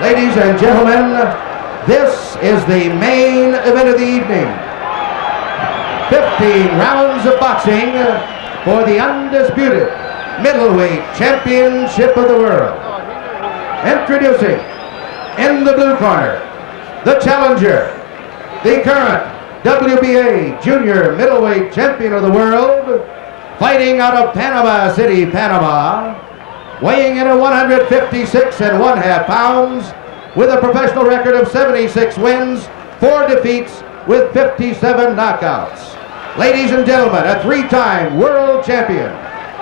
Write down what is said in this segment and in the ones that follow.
Ladies and gentlemen, this is the main event of the evening. 15 rounds of boxing for the Undisputed Middleweight Championship of the World. Introducing, in the blue corner, the challenger, the current WBA Junior Middleweight Champion of the World, fighting out of Panama City, Panama, weighing in at 156½ pounds, with a professional record of 76 wins, 4 defeats, with 57 knockouts. Ladies and gentlemen, a 3-time world champion,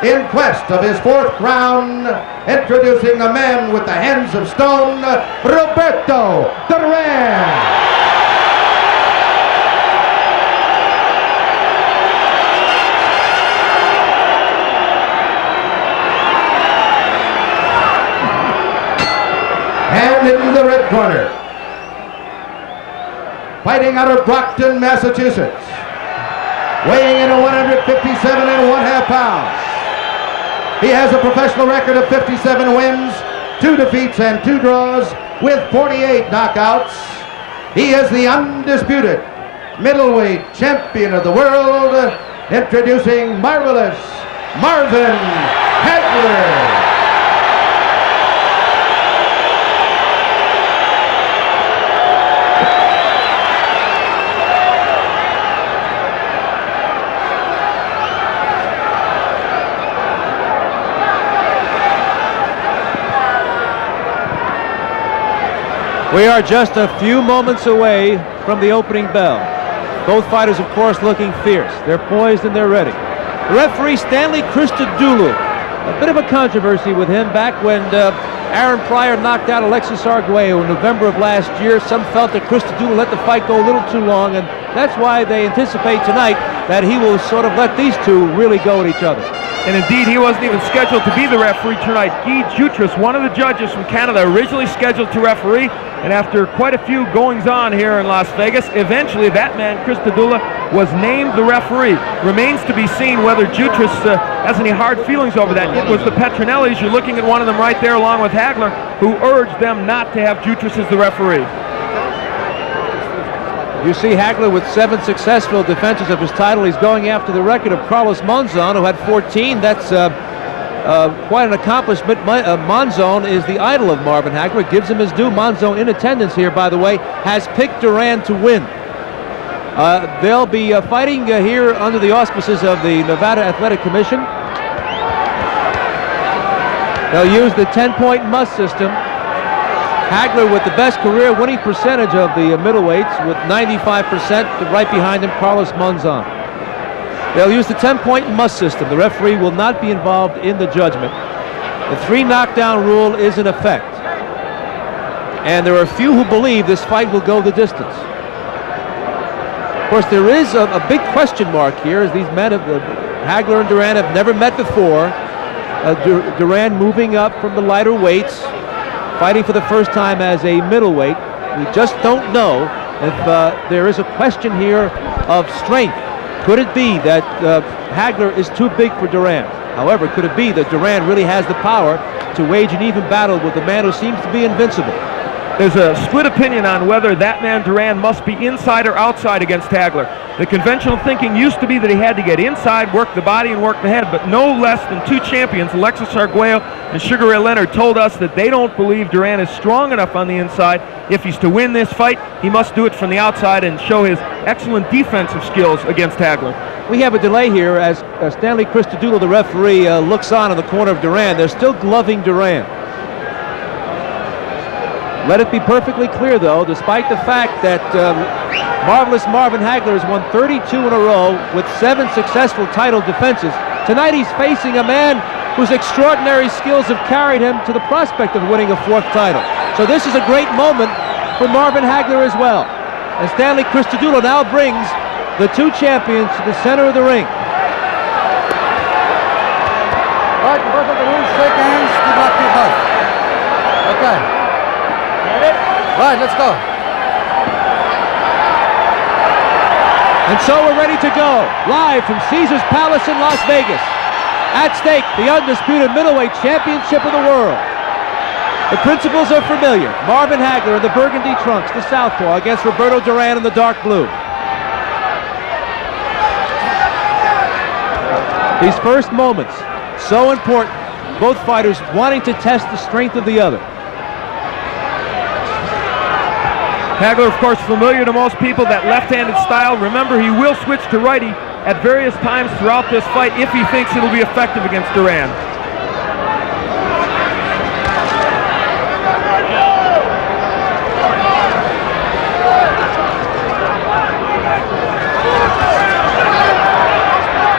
in quest of his 4th crown, introducing the man with the hands of stone, Roberto Duran. And in the red corner, fighting out of Brockton, Massachusetts, weighing in at 157½ pounds. He has a professional record of 57 wins, 2 defeats, and 2 draws, with 48 knockouts. He is the Undisputed Middleweight Champion of the World, introducing marvelous Marvin Hagler. We are just a few moments away from the opening bell. Both fighters, of course, looking fierce. They're poised and they're ready. The referee, Stanley Christodoulou. A bit of a controversy with him back when Aaron Pryor knocked out Alexis Arguello in November of last year. Some felt that Christodoulou let the fight go a little too long, and that's why they anticipate tonight that he will sort of let these two really go at each other. And indeed, he wasn't even scheduled to be the referee tonight. Guy Jutras, one of the judges from Canada, originally scheduled to referee, and after quite a few goings-on here in Las Vegas, eventually that man, Christodoulou, was named the referee. Remains to be seen whether Jutras has any hard feelings over that. It was the Petronellis, you're looking at one of them right there along with Hagler, who urged them not to have Jutras as the referee. You see Hagler with 7 successful defenses of his title. He's going after the record of Carlos Monzon, who had 14. That's quite an accomplishment. Monzon is the idol of Marvin Hagler. It gives him his due. Monzon, in attendance here, by the way, has picked Duran to win. They'll be fighting here under the auspices of the Nevada Athletic Commission. They'll use the 10-point must system. Hagler with the best career winning percentage of the middleweights with 95%, right behind him Carlos Monzon. They'll use the 10-point must system. The referee will not be involved in the judgment. The 3 knockdown rule is in effect. And there are a few who believe this fight will go the distance. Of course, there is a big question mark here, as these men, Hagler and Duran, have never met before. Duran moving up from the lighter weights, fighting for the first time as a middleweight. We just don't know if there is a question here of strength. Could it be that Hagler is too big for Duran? However, could it be that Duran really has the power to wage an even battle with the man who seems to be invincible? There's a split opinion on whether that man Duran must be inside or outside against Hagler. The conventional thinking used to be that he had to get inside, work the body, and work the head, but no less than 2 champions, Alexis Arguello and Sugar Ray Leonard, told us that they don't believe Duran is strong enough on the inside. If he's to win this fight, he must do it from the outside and show his excellent defensive skills against Hagler. We have a delay here as Stanley Christodoulou, the referee, looks on in the corner of Duran. They're still gloving Duran. Let it be perfectly clear, though, despite the fact that marvelous Marvin Hagler has won 32 in a row with 7 successful title defenses, tonight he's facing a man whose extraordinary skills have carried him to the prospect of winning a 4th title. So this is a great moment for Marvin Hagler as well. And Stanley Christodoulou now brings the 2 champions to the center of the ring. All right, both of the rules, shake hands, good luck to you both. Okay. Right, let's go. And so we're ready to go, live from Caesars Palace in Las Vegas. At stake, the Undisputed Middleweight Championship of the World. The principles are familiar. Marvin Hagler in the burgundy trunks, the southpaw, against Roberto Duran in the dark blue. These first moments, so important. Both fighters wanting to test the strength of the other. Hagler, of course, familiar to most people, that left-handed style. Remember, he will switch to righty at various times throughout this fight if he thinks it'll be effective against Duran.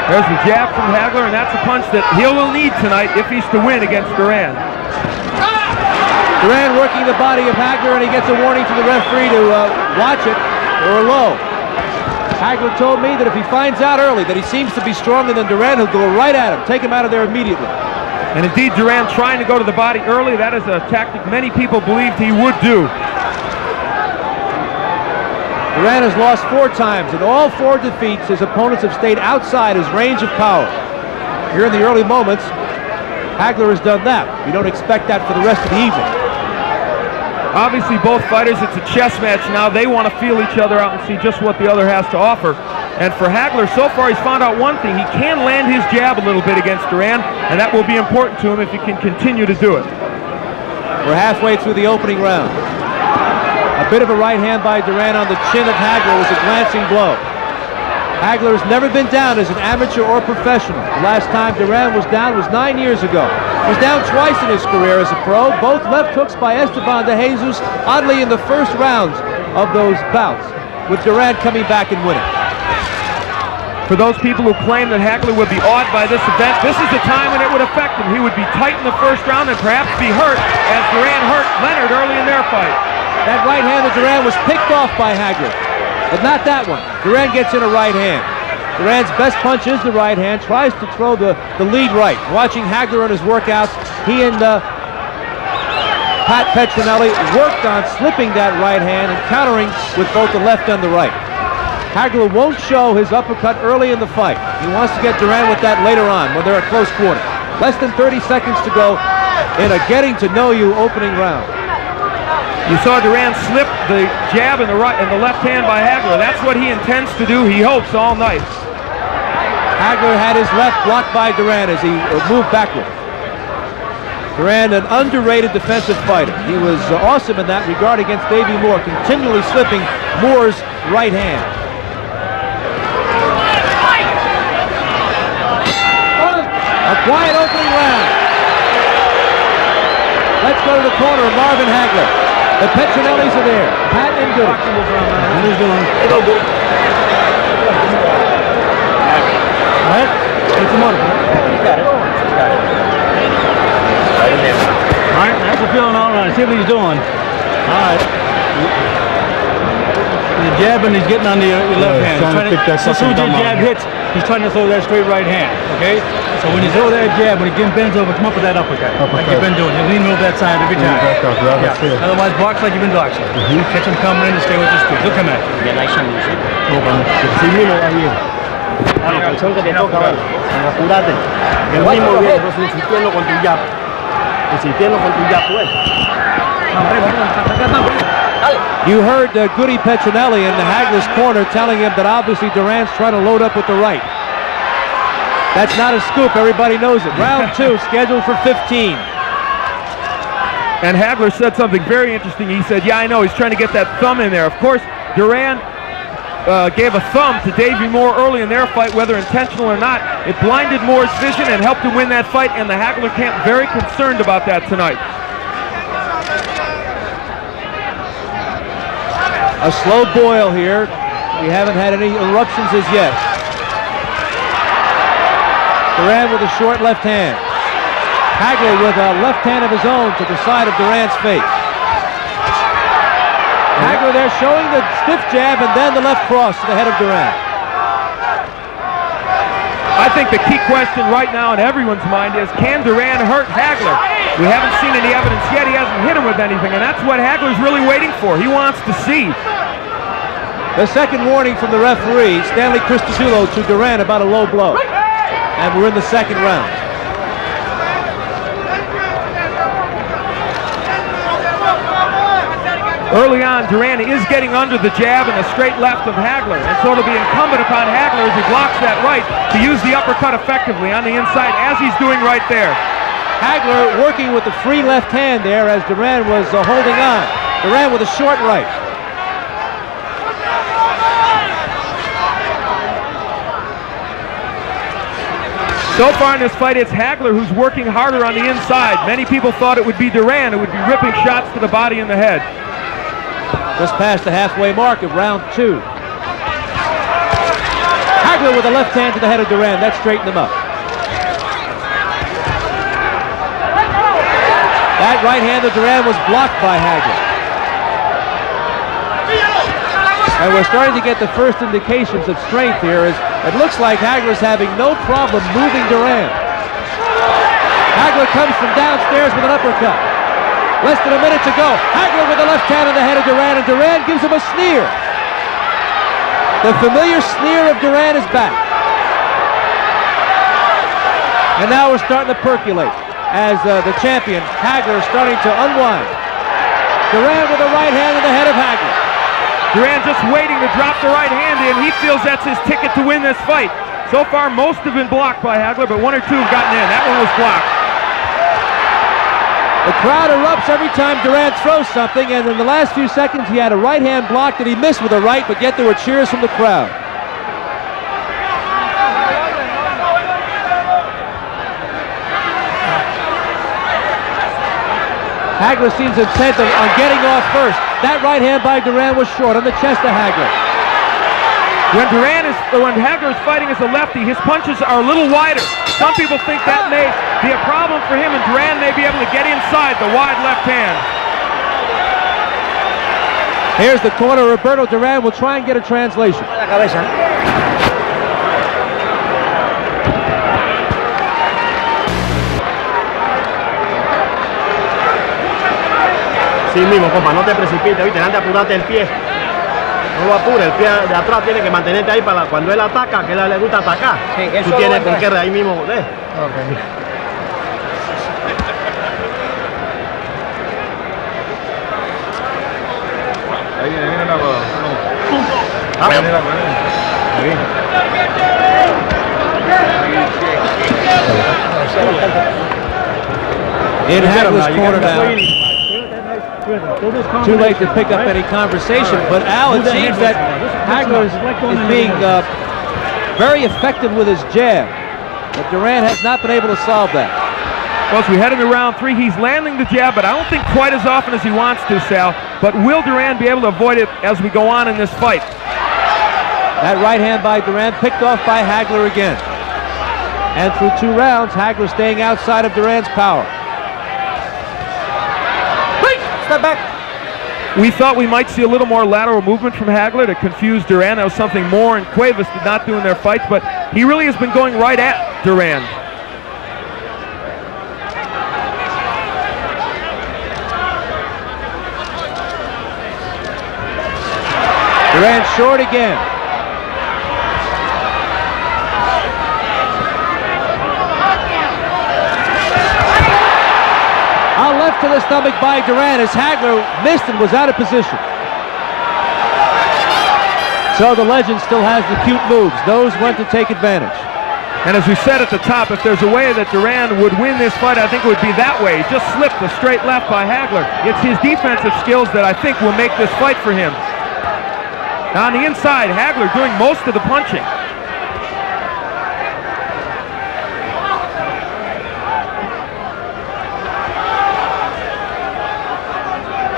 There's the jab from Hagler, and that's a punch that he will need tonight if he's to win against Duran. Duran working the body of Hagler, and he gets a warning from the referee to watch it or low. Hagler told me that if he finds out early that he seems to be stronger than Duran, he'll go right at him, take him out of there immediately. And indeed, Duran trying to go to the body early, that is a tactic many people believed he would do. Duran has lost 4 times. In all 4 defeats, his opponents have stayed outside his range of power. Here in the early moments, Hagler has done that. We don't expect that for the rest of the evening. Obviously, both fighters, it's a chess match now. They want to feel each other out and see just what the other has to offer. And for Hagler, so far, he's found out one thing. He can land his jab a little bit against Duran, and that will be important to him if he can continue to do it. We're halfway through the opening round. A bit of a right hand by Duran on the chin of Hagler was a glancing blow. Hagler has never been down as an amateur or professional. The last time Duran was down was 9 years ago. He was down twice in his career as a pro, both left hooks by Esteban de Jesus, oddly in the first rounds of those bouts, with Duran coming back and winning. For those people who claim that Hagler would be awed by this event, this is the time when it would affect him. He would be tight in the first round and perhaps be hurt, as Duran hurt Leonard early in their fight. That right hand of Duran was picked off by Hagler, but not that one. Duran gets in a right hand. Duran's best punch is the right hand, tries to throw the lead right. Watching Hagler in his workouts, he and Pat Petronelli worked on slipping that right hand and countering with both the left and the right. Hagler won't show his uppercut early in the fight. He wants to get Duran with that later on when they're at close quarter. Less than 30 seconds to go in a getting-to-know-you opening round. You saw Duran slip the jab in the right and the left hand by Hagler. That's what he intends to do, he hopes, all night. Hagler had his left blocked by Duran as he moved backward. Duran, an underrated defensive fighter. He was awesome in that regard against Davey Moore, continually slipping Moore's right hand. A quiet opening round. Let's go to the corner of Marvin Hagler. The Petronellis are there. Pat and Goody. Who's doing? Hello, Goody. All right. Take some water. You got it. Right in there. All right. How's it feeling all right? See what he's doing. All right. The jab and he's getting on the left hand. As soon as the jab hits, he's trying to throw that straight right hand. Okay? So when you throw that jab, when he bends over, come up with that uppercut. Like you've been doing. You lean over that side every time. Yeah. Otherwise, box like you've been boxing. Catch him coming in and stay with your speed. Look at him at you. Yeah, nice and easy. Sí mismo ahí. La canción que te toca, apúrate. El mismo viene, insistiendo con tu jab. Insistiendo con tu jab, pues. You heard Goody Petronelli in the Hagler's corner telling him that obviously Duran's trying to load up with the right. That's not a scoop. Everybody knows it. Round 2 scheduled for 15. And Hagler said something very interesting. He said, yeah, I know. He's trying to get that thumb in there. Of course, Duran gave a thumb to Davey Moore early in their fight, whether intentional or not. It blinded Moore's vision and helped him win that fight, and the Hagler camp very concerned about that tonight. A slow boil here. We haven't had any eruptions as yet. Duran with a short left hand. Hagler with a left hand of his own to the side of Duran's face. Hagler there showing the stiff jab and then the left cross to the head of Duran. I think the key question right now in everyone's mind is, can Duran hurt Hagler? We haven't seen any evidence yet. He hasn't hit him with anything, and that's what Hagler's really waiting for. He wants to see. The second warning from the referee, Stanley Cristodulo, to Duran about a low blow. And we're in the second round. Early on, Duran is getting under the jab and the straight left of Hagler, and so it'll be incumbent upon Hagler as he blocks that right to use the uppercut effectively on the inside, as he's doing right there. Hagler working with the free left hand there as Duran was holding on. Duran with a short right. So far in this fight, it's Hagler who's working harder on the inside. Many people thought it would be Duran who would be ripping shots to the body and the head. Just past the halfway mark of round 2. Hagler with a left hand to the head of Duran. That straightened him up. That right hand of Duran was blocked by Hagler. And we're starting to get the first indications of strength here. As it looks like Hagler's having no problem moving Duran. Hagler comes from downstairs with an uppercut. Less than a minute to go. Hagler with the left hand on the head of Duran, and Duran gives him a sneer. The familiar sneer of Duran is back. And now we're starting to percolate as the champion, Hagler, is starting to unwind. Duran with the right hand on the head of Hagler. Duran just waiting to drop the right hand in. He feels that's his ticket to win this fight. So far, most have been blocked by Hagler, but 1 or 2 have gotten in. That one was blocked. The crowd erupts every time Duran throws something, and in the last few seconds he had a right hand block that he missed with a right, but yet there were cheers from the crowd. Hagler seems intent on getting off first. That right hand by Duran was short on the chest of Hagler. When Hagler is fighting as a lefty, his punches are a little wider. Some people think that may be a problem for him, and Duran may be able to get inside the wide left hand. Here's the corner. Roberto Duran will try and get a translation. Sí mismo, compa, no te precipites, ¿viste? Antes de apurarte el pie. No lo apures, el pie de atrás tiene que mantenerte ahí para cuando él ataca, que a él le gusta atacar. Sí, tú tienes con qué ahí mismo, ¿ves? Okay. Ahí viene la bola. Ahí viene la In Hagler's corner now. Too late to pick up any conversation, but Al, it seems that Hagler is being very effective with his jab, but Duran has not been able to solve that. Well, as we head into round 3, he's landing the jab, but I don't think quite as often as he wants to, Sal. But will Duran be able to avoid it as we go on in this fight? That right hand by Duran picked off by Hagler again. And through 2 rounds, Hagler staying outside of Duran's power. Step back. We thought we might see a little more lateral movement from Hagler to confuse Duran. That was something Moore and Cuevas did not do in their fights, but he really has been going right at Duran. Duran short again. Left to the stomach by Duran as Hagler missed and was out of position. So the legend still has the cute moves, knows when to take advantage. And as we said at the top, if there's a way that Duran would win this fight, I think it would be that way. He just slipped a straight left by Hagler. It's his defensive skills that I think will make this fight for him. Now on the inside, Hagler doing most of the punching.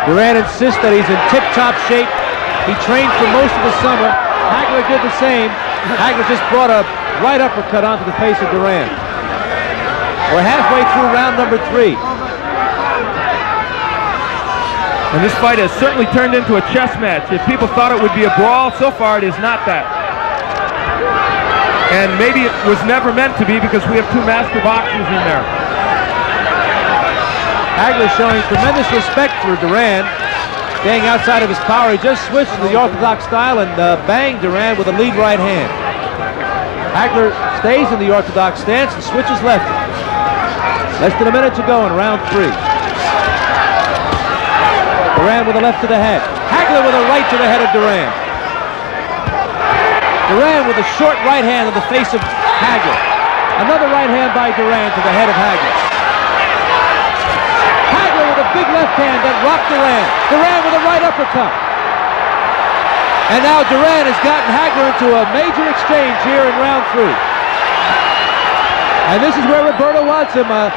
Duran insists that he's in tip-top shape. He trained for most of the summer. Hagler did the same. Hagler just brought a right uppercut onto the face of Duran. We're halfway through round number 3. And this fight has certainly turned into a chess match. If people thought it would be a brawl, so far it is not that. And maybe it was never meant to be because we have 2 master boxers in there. Hagler showing tremendous respect for Duran, staying outside of his power. He just switched to the orthodox style and banged Duran with a lead right hand. Hagler stays in the orthodox stance and switches left. Less than a minute to go in round 3. Duran with a left to the head. Hagler with a right to the head of Duran. Duran with a short right hand in the face of Hagler. Another right hand by Duran to the head of Hagler. Hagler with a big left hand that rocked Duran. Duran with a right uppercut. And now Duran has gotten Hagler into a major exchange here in round 3. And this is where Roberto wants him at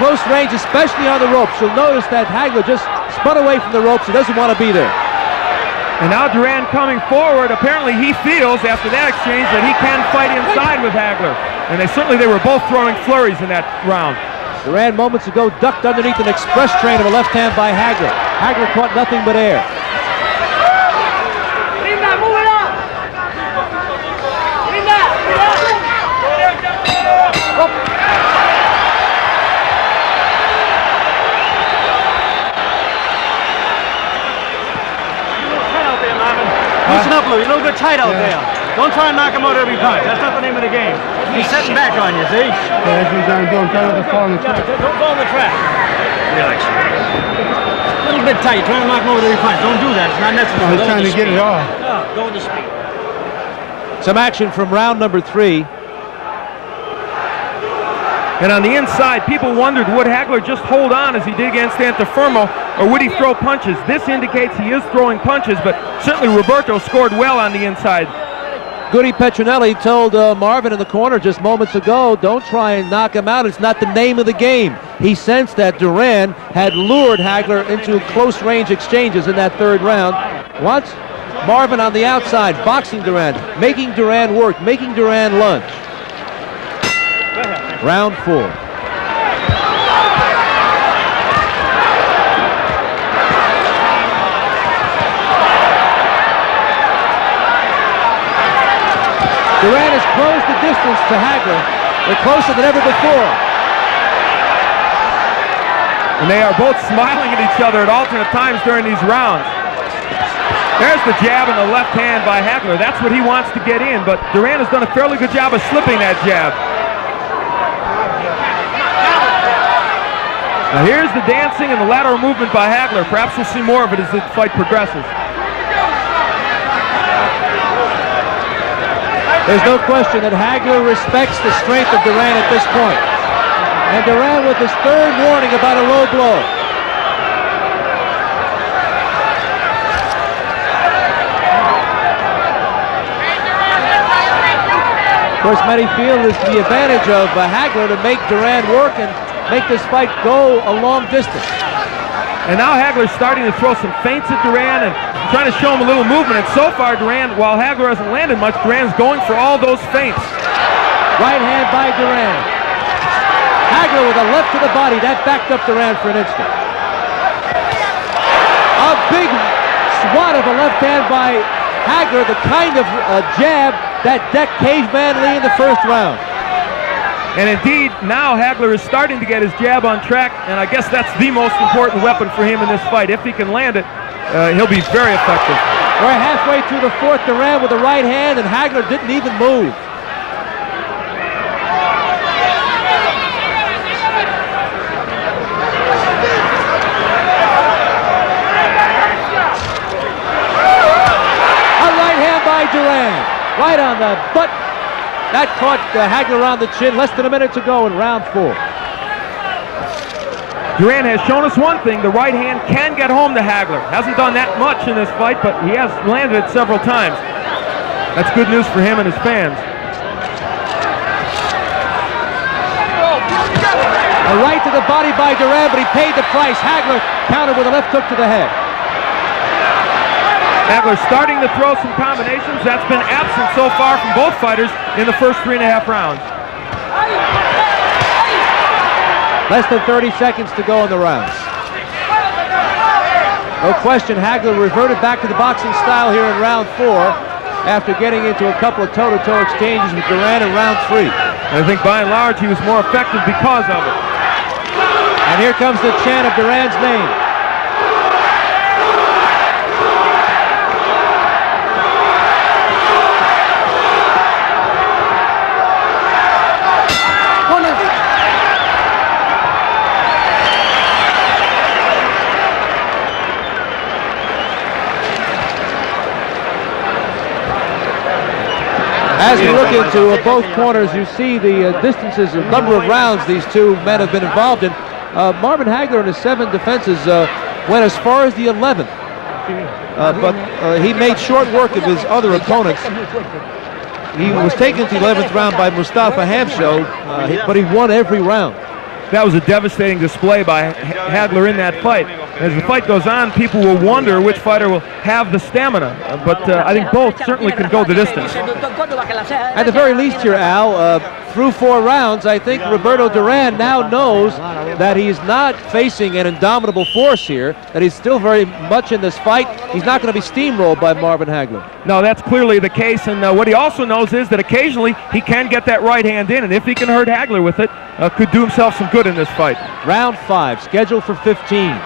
close range, especially on the ropes. You'll notice that Hagler just spun away from the ropes. He doesn't want to be there. And now Duran coming forward. Apparently he feels after that exchange that he can fight inside with Hagler. And they were both throwing flurries in that round. Duran moments ago ducked underneath an express train of a left hand by Hagler. Hagler caught nothing but air. Loosen up, Lou. You're a little bit tight out there. Don't try and knock him out every punch. That's not the name of the game. He's setting back on you, see? Yeah, that's what he's trying to do. I'm trying not to fall in the trap. Don't fall in the trap. Relax. A little bit tight. You're trying to knock him over every punch. Don't do that. It's not necessary. He's trying to get it off. No, go with the speed. Some action from round number 3. And on the inside, people wondered, would Hagler just hold on as he did against Antifermo, or would he throw punches? This indicates he is throwing punches, but certainly Roberto scored well on the inside. Goody Petronelli told Marvin in the corner just moments ago, don't try and knock him out. It's not the name of the game. He sensed that Duran had lured Hagler into close range exchanges in that 3rd round. Wants Marvin on the outside, boxing Duran, making Duran work, making Duran lunge. Round 4. Duran has closed the distance to Hagler. They're closer than ever before. And they are both smiling at each other at alternate times during these rounds. There's the jab and the left hand by Hagler. That's what he wants to get in, but Duran has done a fairly good job of slipping that jab. Now here's the dancing and the lateral movement by Hagler. Perhaps we'll see more of it as the fight progresses. There's no question that Hagler respects the strength of Duran at this point. And Duran with his 3rd warning about a low blow. Of course, many feel it's the advantage of Hagler to make Duran work and make this fight go a long distance. And now Hagler's starting to throw some feints at Duran and trying to show him a little movement. And so far, Duran, while Hagler hasn't landed much, Duran's going for all those feints. Right hand by Duran. Hagler with a left to the body. That backed up Duran for an instant. A big swat of a left hand by Hagler, the kind of jab that decked Caveman Lee in the 1st round. And indeed, now Hagler is starting to get his jab on track, and I guess that's the most important weapon for him in this fight. If he can land it, he'll be very effective. We're halfway through the 4th. Duran with the right hand, and Hagler didn't even move. A right hand by Duran, right on the butt. That caught Hagler on the chin. Less than a minute to go in round 4. Duran has shown us one thing. The right hand can get home to Hagler. Hasn't done that much in this fight, but he has landed it several times. That's good news for him and his fans. A right to the body by Duran, but he paid the price. Hagler countered with a left hook to the head. Hagler starting to throw some combinations. That's been absent so far from both fighters in the first 3.5 rounds. Less than 30 seconds to go in the round. No question, Hagler reverted back to the boxing style here in round 4 after getting into a couple of toe-to-toe exchanges with Duran in round 3. And I think by and large he was more effective because of it. And here comes the chant of Duran's name. you look into both corners, you see the distances, the number of rounds these two men have been involved in. Marvin Hagler in his 7 defenses went as far as the 11th, but he made short work of his other opponents. He was taken to the 11th round by Mustafa Hamsho, but he won every round. That was a devastating display by Hagler in that fight. As the fight goes on, people will wonder which fighter will have the stamina, but I think both certainly can go the distance. At the very least here, Al, through 4 rounds, I think Roberto Duran now knows that he's not facing an indomitable force here, that he's still very much in this fight. He's not going to be steamrolled by Marvin Hagler. No, that's clearly the case, and what he also knows is that occasionally he can get that right hand in, and if he can hurt Hagler with it, could do himself some good in this fight. Round 5, scheduled for 15.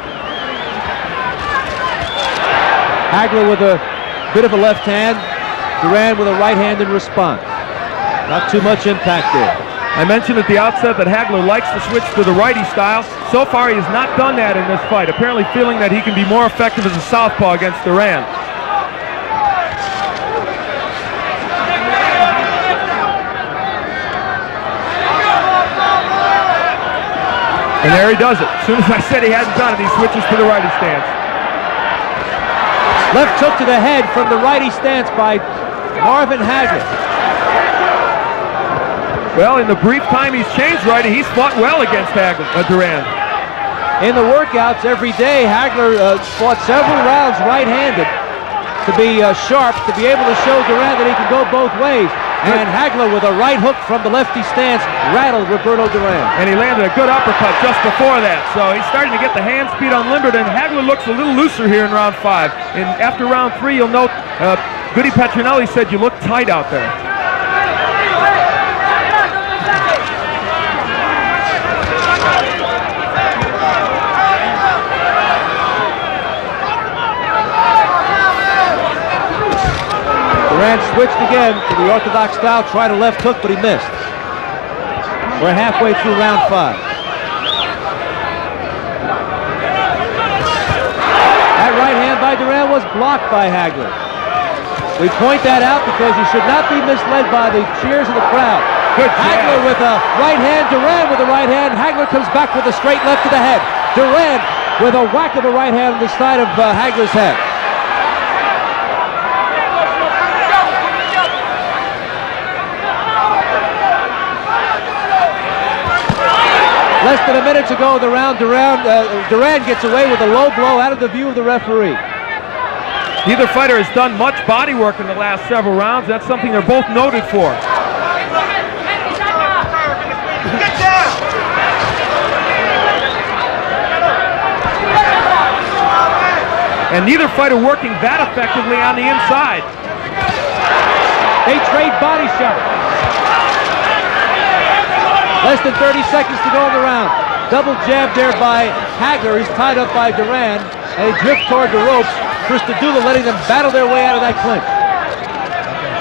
Hagler with a bit of a left hand, Duran with a right hand in response. Not too much impact there. I mentioned at the outset that Hagler likes to switch to the righty style. So far, he has not done that in this fight, apparently feeling that he can be more effective as a southpaw against Duran. And there he does it. As soon as I said he hadn't done it, he switches to the righty stance. Left hook to the head from the righty stance by Marvin Hagler. Well, in the brief time he's changed righty, he's fought well against Duran. In the workouts every day, Hagler fought several rounds right-handed to be sharp, to be able to show Duran that he can go both ways. And Hagler with a right hook from the lefty stance rattled Roberto Duran. And he landed a good uppercut just before that. So he's starting to get the hand speed unlimited, and Hagler looks a little looser here in round 5. And after round 3, you'll note Goody Petronelli said you look tight out there. Duran switched again to the orthodox style, tried a left hook, but he missed. We're halfway through round 5. That right hand by Duran was blocked by Hagler. We point that out because you should not be misled by the cheers of the crowd. Good Hagler with a right hand, Duran with a right hand. Hagler comes back with a straight left to the head. Duran with a whack of a right hand on the side of Hagler's head. Less than a minute to go in the round. Duran gets away with a low blow out of the view of the referee. Neither fighter has done much body work in the last several rounds. That's something they're both noted for. And neither fighter working that effectively on the inside. They trade body shots. Less than 30 seconds to go in the round. Double jab there by Hagler. He's tied up by Duran. And they drift toward the ropes. Christodoulou letting them battle their way out of that clinch.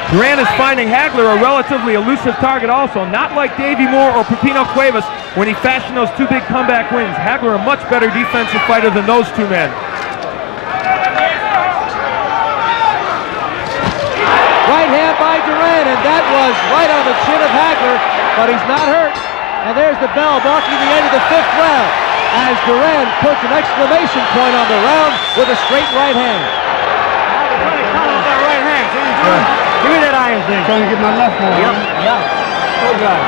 Duran is finding Hagler a relatively elusive target also. Not like Davey Moore or Pepino Cuevas when he fashioned those 2 big comeback wins. Hagler a much better defensive fighter than those 2 men. Right hand by Duran, and that was right on the chin of Hagler, but he's not hurt. And there's the bell marking the end of the 5th round as Duran puts an exclamation point on the round with a straight right hand. Give me that iron thing. Trying to get my left one. Yep. Go drive.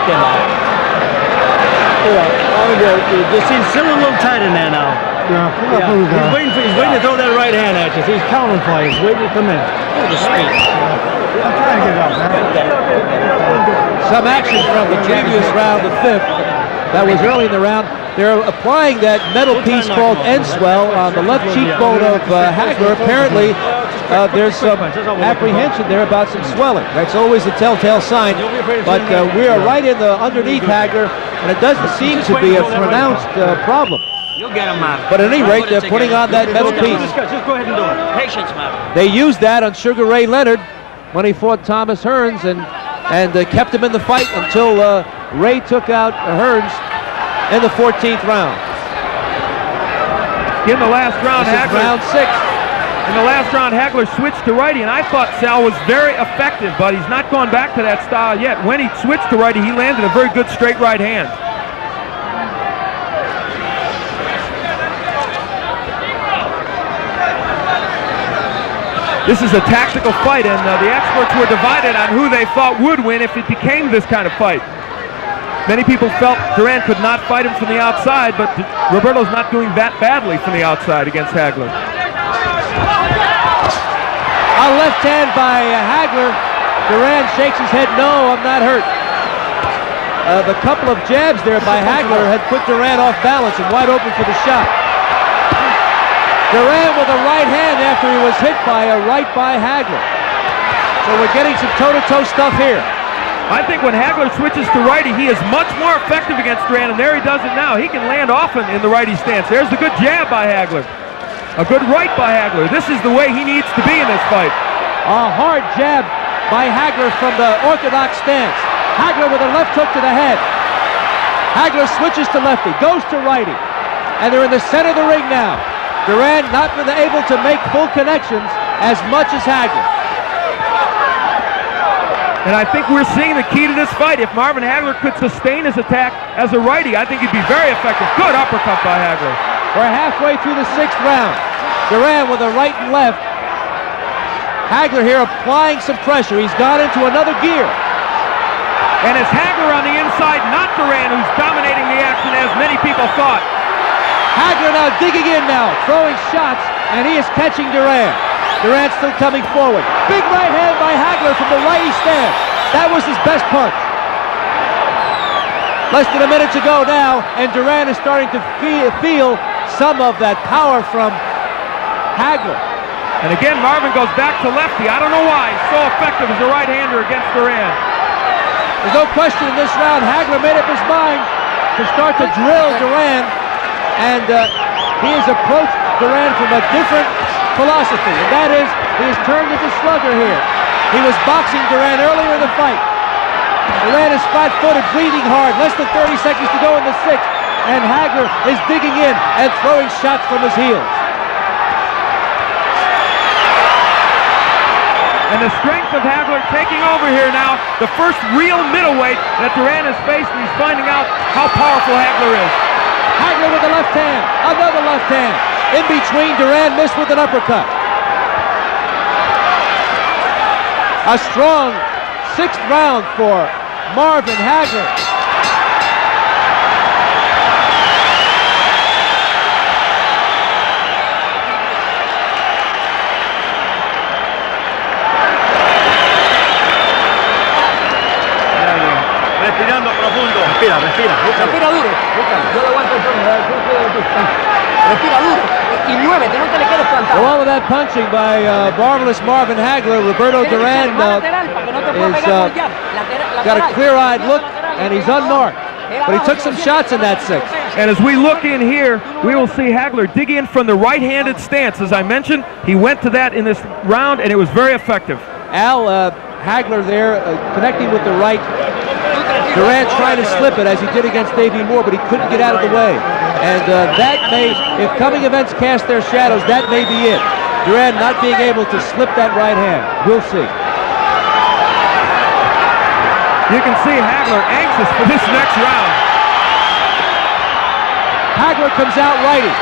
Okay, man. You see, it's still a little tight in there now. Yeah, He's waiting to throw that right hand at you. He's counting for you. He's waiting to come in. Look at the speed. I'm trying to get up, man. Some action from the previous round, the 5th. That was early in the round. They're applying that metal piece called N-swell on the left cheekbone of Hagler. Apparently, there's some apprehension there about some swelling. That's always a telltale sign. But we are right in the underneath Hagler, and it doesn't seem to be a pronounced problem. You'll get him out. But at any rate, they're putting on that metal piece. Just go ahead and do it. Patience, man. They used that on Sugar Ray Leonard when he fought Thomas Hearns and kept him in the fight until Ray took out Hearns in the 14th round. In the last round, This is round 6. In the last round, Hagler switched to righty, and I thought Sal was very effective, but he's not gone back to that style yet. When he switched to righty, he landed a very good straight right hand. This is a tactical fight, and the experts were divided on who they thought would win if it became this kind of fight. Many people felt Duran could not fight him from the outside, but Roberto's not doing that badly from the outside against Hagler. A left hand by Hagler. Duran shakes his head, no, I'm not hurt. The couple of jabs there by Hagler had put Duran off balance and wide open for the shot. Duran with a right hand after he was hit by a right by Hagler. So we're getting some toe-to-toe stuff here. I think when Hagler switches to righty, he is much more effective against Duran, and there he does it now. He can land often in the righty stance. There's the good jab by Hagler. A good right by Hagler. This is the way he needs to be in this fight. A hard jab by Hagler from the orthodox stance. Hagler with a left hook to the head. Hagler switches to lefty, goes to righty, and they're in the center of the ring now. Duran not been able to make full connections as much as Hagler. And I think we're seeing the key to this fight. If Marvin Hagler could sustain his attack as a righty, I think he'd be very effective. Good uppercut by Hagler. We're halfway through the 6th round. Duran with a right and left. Hagler here applying some pressure. He's gone into another gear. And it's Hagler on the inside, not Duran, who's dominating the action as many people thought. Hagler now digging in now, throwing shots, and he is catching Duran. Duran still coming forward. Big right hand by Hagler from the righty stance. That was his best punch. Less than a minute to go now, and Duran is starting to feel some of that power from Hagler. And again, Marvin goes back to lefty. I don't know why he's so effective as a right-hander against Duran. There's no question in this round, Hagler made up his mind to start to drill Duran, and he has approached Duran from a different philosophy, and that is, he has turned into slugger here. He was boxing Duran earlier in the fight. Duran is flat-footed, breathing hard, less than 30 seconds to go in the 6th, and Hagler is digging in and throwing shots from his heels. And the strength of Hagler taking over here now, the first real middleweight that Duran has faced, and he's finding out how powerful Hagler is. Hagler with the left hand, another left hand. In between, Duran missed with an uppercut. A strong 6th round for Marvin Hagler. Respirando profundo. Respira, respira. Respira duro. Yo lo aguanto yo. Respira duro. Y muévete, no te le quedes plantado. Along with that punching by marvelous Marvin Hagler, Roberto Duran got a clear-eyed look, and he's unmarked. But he took some shots in that 6th. And as we look in here, we will see Hagler dig in from the right-handed stance. As I mentioned, he went to that in this round, and it was very effective. Al, Hagler there connecting with the right. Duran trying to slip it as he did against Davey Moore, but he couldn't get out of the way. And that may, if coming events cast their shadows, that may be it. Duran not being able to slip that right hand. We'll see. You can see Hagler anxious for this next round. Hagler comes out righty.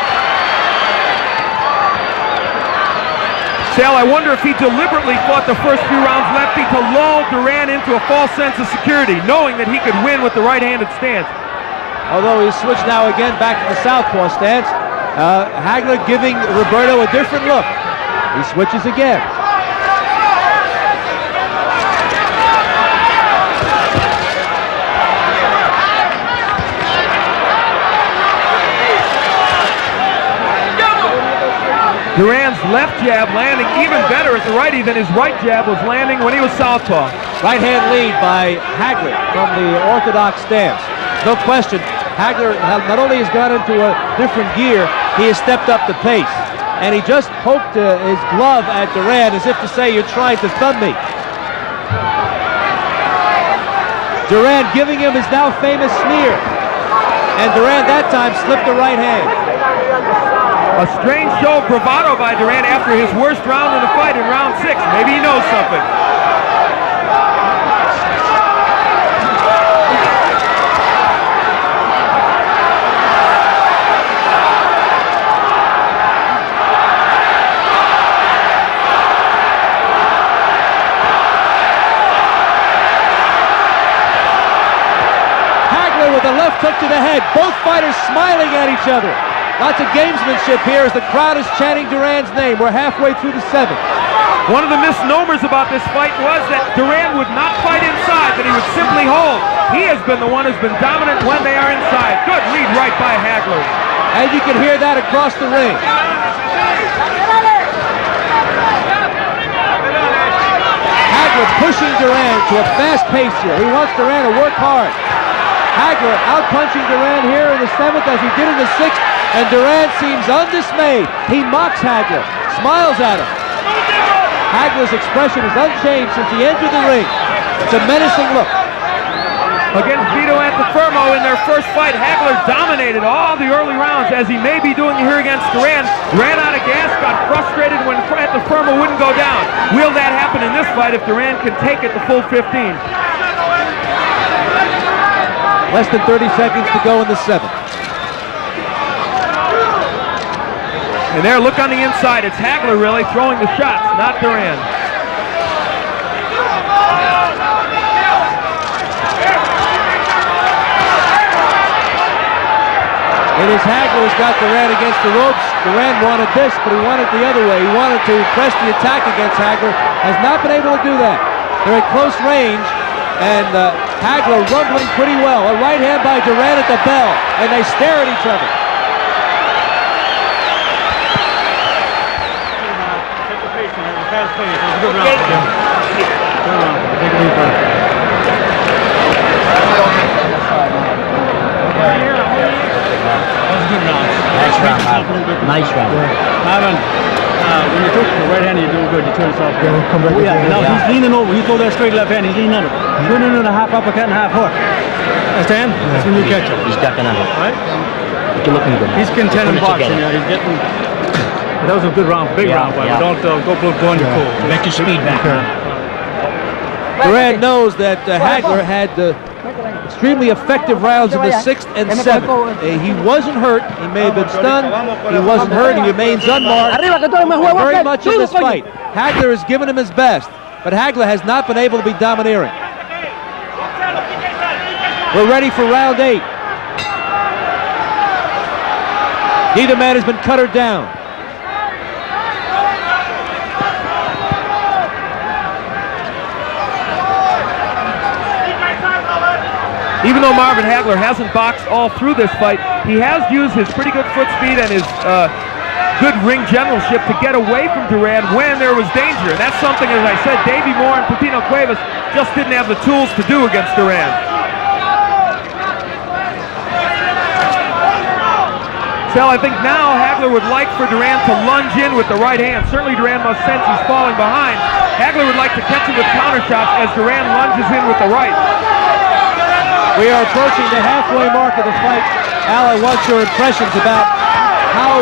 Sal, I wonder if he deliberately fought the first few rounds lefty to lull Duran into a false sense of security, knowing that he could win with the right-handed stance. Although he's switched now again back to the southpaw stance, Hagler giving Roberto a different look. He switches again. Duran's left jab landing even better at the righty than his right jab was landing when he was southpaw. Right hand lead by Hagler from the orthodox stance. No question, Hagler not only has gone into a different gear, he has stepped up the pace. And he just poked his glove at Duran as if to say, you're trying to thumb me. Duran giving him his now famous sneer. And Duran that time slipped the right hand. A strange show of bravado by Duran after his worst round in the fight in round 6. Maybe he knows something. With a left hook to the head. Both fighters smiling at each other. Lots of gamesmanship here as the crowd is chanting Duran's name. We're halfway through the 7th. One of the misnomers about this fight was that Duran would not fight inside, that he would simply hold. He has been the one who's been dominant when they are inside. Good lead right by Hagler. And you can hear that across the ring. Hagler pushing Duran to a fast pace here. He wants Duran to work hard. Hagler out-punching Duran here in the 7th as he did in the 6th, and Duran seems undismayed. He mocks Hagler, smiles at him. Hagler's expression is unchanged since he entered the ring. It's a menacing look. Against Vito Antuofermo in their first fight, Hagler dominated all the early rounds, as he may be doing here against Duran. Ran out of gas, got frustrated when Antuofermo wouldn't go down. Will that happen in this fight if Duran can take it the full 15? Less than 30 seconds to go in the 7th. And there, look on the inside. It's Hagler really throwing the shots, not Duran. It is Hagler who's got Duran against the ropes. Duran wanted this, but he wanted the other way. He wanted to press the attack against Hagler. Has not been able to do that. They're at close range. And Hagler rumbling pretty well. A right hand by Duran at the bell, and they stare at each other. Take the pace, man. The fast pace. It was a good round. Good round. Take a deep breath. That was a good round. Nice round, Marvin. Nice round. Marvin, when you took the right hand, you're doing good. You turn yourself good. Come back. Now he's leaning over. He throw that straight left hand. He's leaning under. Turning in a half uppercut and half hook. Understand? That's when you catch him. He's ducking under. Right? You're looking good. He's contending boxing. He's getting. That was a good round, big round, but don't go on your toes. Make your speed back. Duran knows that Hagler had extremely effective rounds in the 6th and 7th. He wasn't hurt. He may have been stunned. He wasn't hurt. He remains unmarked. Very much in this fight. Hagler has given him his best, but Hagler has not been able to be domineering. We're ready for round 8. Neither man has been cuttered down. Even though Marvin Hagler hasn't boxed all through this fight, he has used his pretty good foot speed and his good ring generalship to get away from Duran when there was danger. And that's something, as I said, Davey Moore and Pepino Cuevas just didn't have the tools to do against Duran. So I think now Hagler would like for Duran to lunge in with the right hand. Certainly Duran must sense he's falling behind. Hagler would like to catch him with counter shots as Duran lunges in with the right. We are approaching the halfway mark of the fight. Al, I want your impressions about how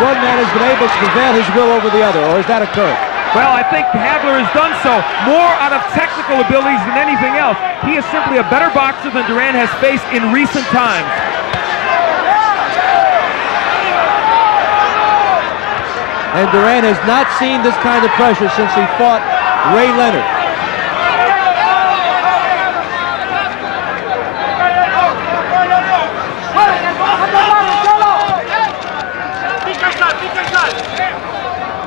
one man has been able to prevail his will over the other, or has that occurred? Well, I think Hagler has done so more out of technical abilities than anything else. He is simply a better boxer than Duran has faced in recent times. And Duran has not seen this kind of pressure since he fought Ray Leonard.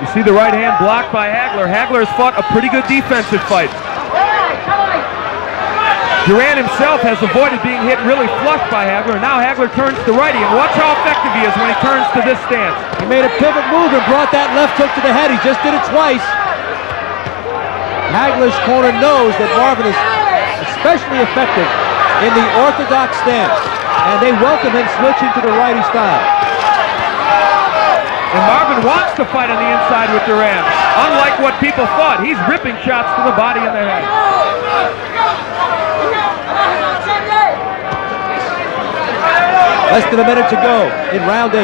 You see the right hand blocked by Hagler. Hagler has fought a pretty good defensive fight. Duran himself has avoided being hit really flush by Hagler. Now Hagler turns to righty, and watch how effective he is when he turns to this stance. He made a pivot move and brought that left hook to the head. He just did it twice. Hagler's corner knows that Marvin is especially effective in the orthodox stance, and they welcome him switching to the righty style. And Marvin wants to fight on the inside with Duran. Unlike what people thought, he's ripping shots to the body and the head. Less than a minute to go in round 8.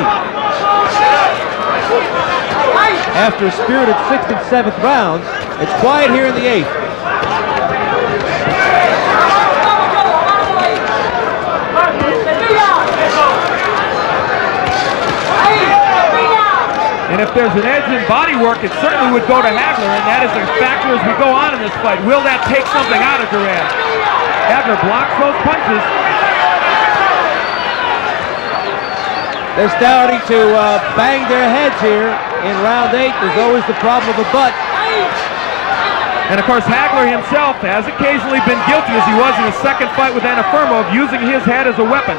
After a spirited 6th and 7th rounds, it's quiet here in the 8th. And if there's an edge in body work, it certainly would go to Hagler, and that is a factor as we go on in this fight. Will that take something out of Duran? Hagler blocks those punches. They're starting to bang their heads here in round 8. There's always the problem of a butt. And of course, Hagler himself has occasionally been guilty, as he was in his second fight with Anafermo, of using his head as a weapon.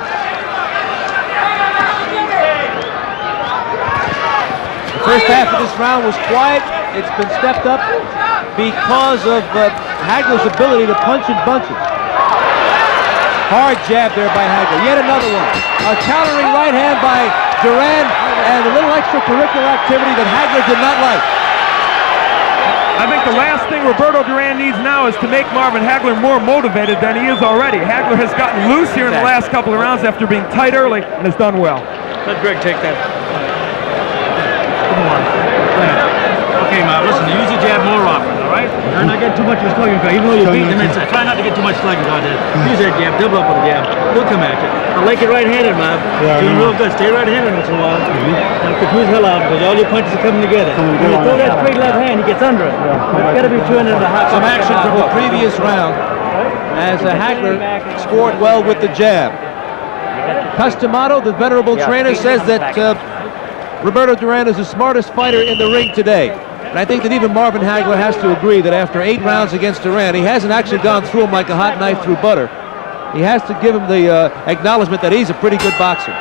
The first half of this round was quiet. It's been stepped up because of Hagler's ability to punch in bunches. Hard jab there by Hagler. Yet another one. A countering right hand by Duran, and a little extracurricular activity that Hagler did not like. I think the last thing Roberto Duran needs now is to make Marvin Hagler more motivated than he is already. Hagler has gotten loose here in the last couple of rounds after being tight early and has done well. Let Greg take that. Come on. Okay, Marv, listen, use the jab more often, all right? You're not getting too much of a slugging guy. Even though you're beating him, try not to get too much slugging out there. Use that jab, double up with the jab. He'll come at you. I like it right-handed, Marv. Yeah, doing real good. Stay right-handed once in a while. Don't confuse the hell out because all your punches are coming together. When you throw that straight left hand, he gets under it. It's got to be 200 and a half. Some action from the previous round as Hagler scored well with the jab. Customato, the venerable trainer, says that Roberto Duran is the smartest fighter in the ring today. And I think that even Marvin Hagler has to agree that after 8 rounds against Duran, he hasn't actually gone through him like a hot knife through butter. He has to give him the acknowledgement that he's a pretty good boxer.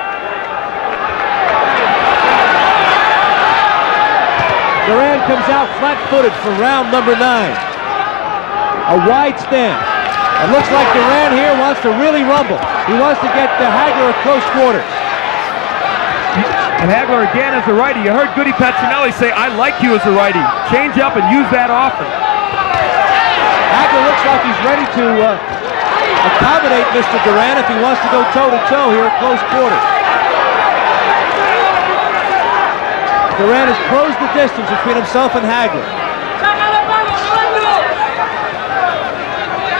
Duran comes out flat-footed for round number 9. A wide stance. It looks like Duran here wants to really rumble. He wants to get Hagler at close quarters. And Hagler again as a righty. You heard Goody Petronelli say, I like you as a righty. Change up and use that often. Hagler looks like he's ready to accommodate Mr. Duran if he wants to go toe-to-toe here at close quarters. Duran has closed the distance between himself and Hagler.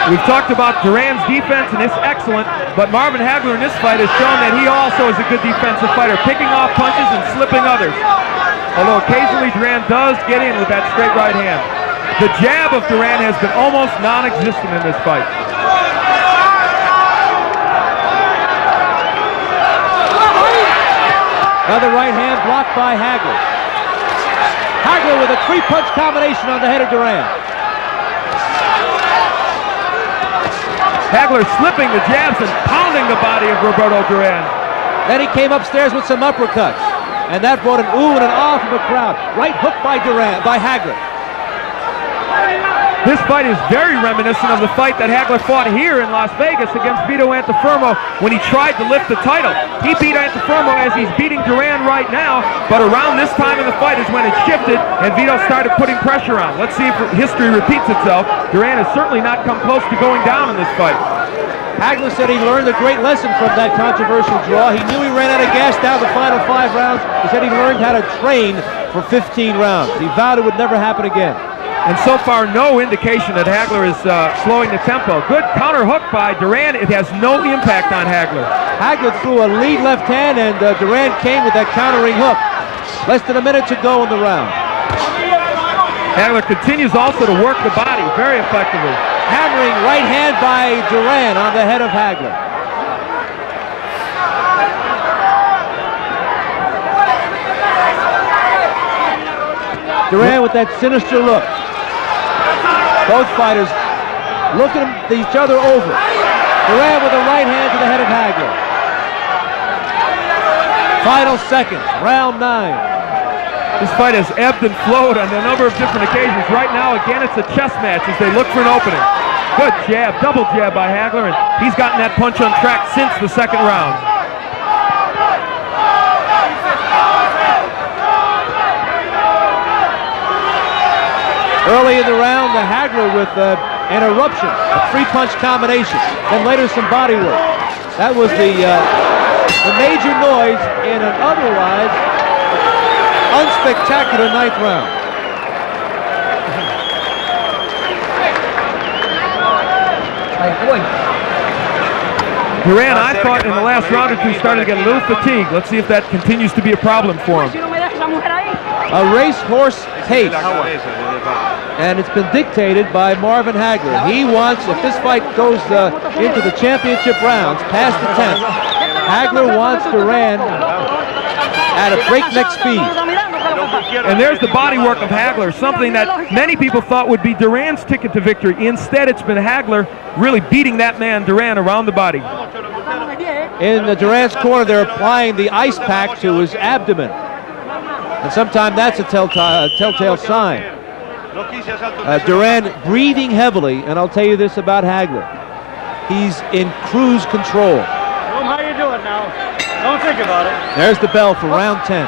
We've talked about Duran's defense, and it's excellent, but Marvin Hagler in this fight has shown that he also is a good defensive fighter, picking off punches and slipping others. Although occasionally Duran does get in with that straight right hand. The jab of Duran has been almost non-existent in this fight. Another right hand blocked by Hagler. Hagler with a 3-punch combination on the head of Duran. Hagler slipping the jabs and pounding the body of Roberto Duran. Then he came upstairs with some uppercuts, and that brought an ooh and an ah from the crowd. Right hook by Hagler. This fight is very reminiscent of the fight that Hagler fought here in Las Vegas against Vito Antuofermo when he tried to lift the title. He beat Antuofermo as he's beating Duran right now, but around this time in the fight is when it shifted and Vito started putting pressure on. Let's see if history repeats itself. Duran has certainly not come close to going down in this fight. Hagler said he learned a great lesson from that controversial draw. He knew he ran out of gas down the final 5 rounds. He said he learned how to train for 15 rounds. He vowed it would never happen again. And so far, no indication that Hagler is slowing the tempo. Good counter hook by Duran. It has no impact on Hagler. Hagler threw a lead left hand, and Duran came with that countering hook. Less than a minute to go in the round. Hagler continues also to work the body very effectively. Hammering right hand by Duran on the head of Hagler. Duran with that sinister look. Both fighters looking each other over. Duran with a right hand to the head of Hagler. Final seconds, round 9. This fight has ebbed and flowed on a number of different occasions. Right now, again, it's a chess match as they look for an opening. Good jab, double jab by Hagler, and he's gotten that punch on track since the second round. Early in the round, the Hagler with an eruption, a 3-punch combination, then later some body work. That was the major noise in an otherwise unspectacular 9th round. Duran, I thought in the last round or two, started to get a little fatigued. Let's see if that continues to be a problem for him. A racehorse pace, and it's been dictated by Marvin Hagler. He wants, if this fight goes into the championship rounds, past the 10th, Hagler wants Duran at a breakneck speed. And there's the body work of Hagler, something that many people thought would be Duran's ticket to victory. Instead, it's been Hagler really beating that man, Duran, around the body. In the Duran's corner, they're applying the ice pack to his abdomen. And sometimes that's a telltale sign. Duran breathing heavily, and I'll tell you this about Hagler. He's in cruise control. How you doing now? Don't think about it. There's the bell for round 10.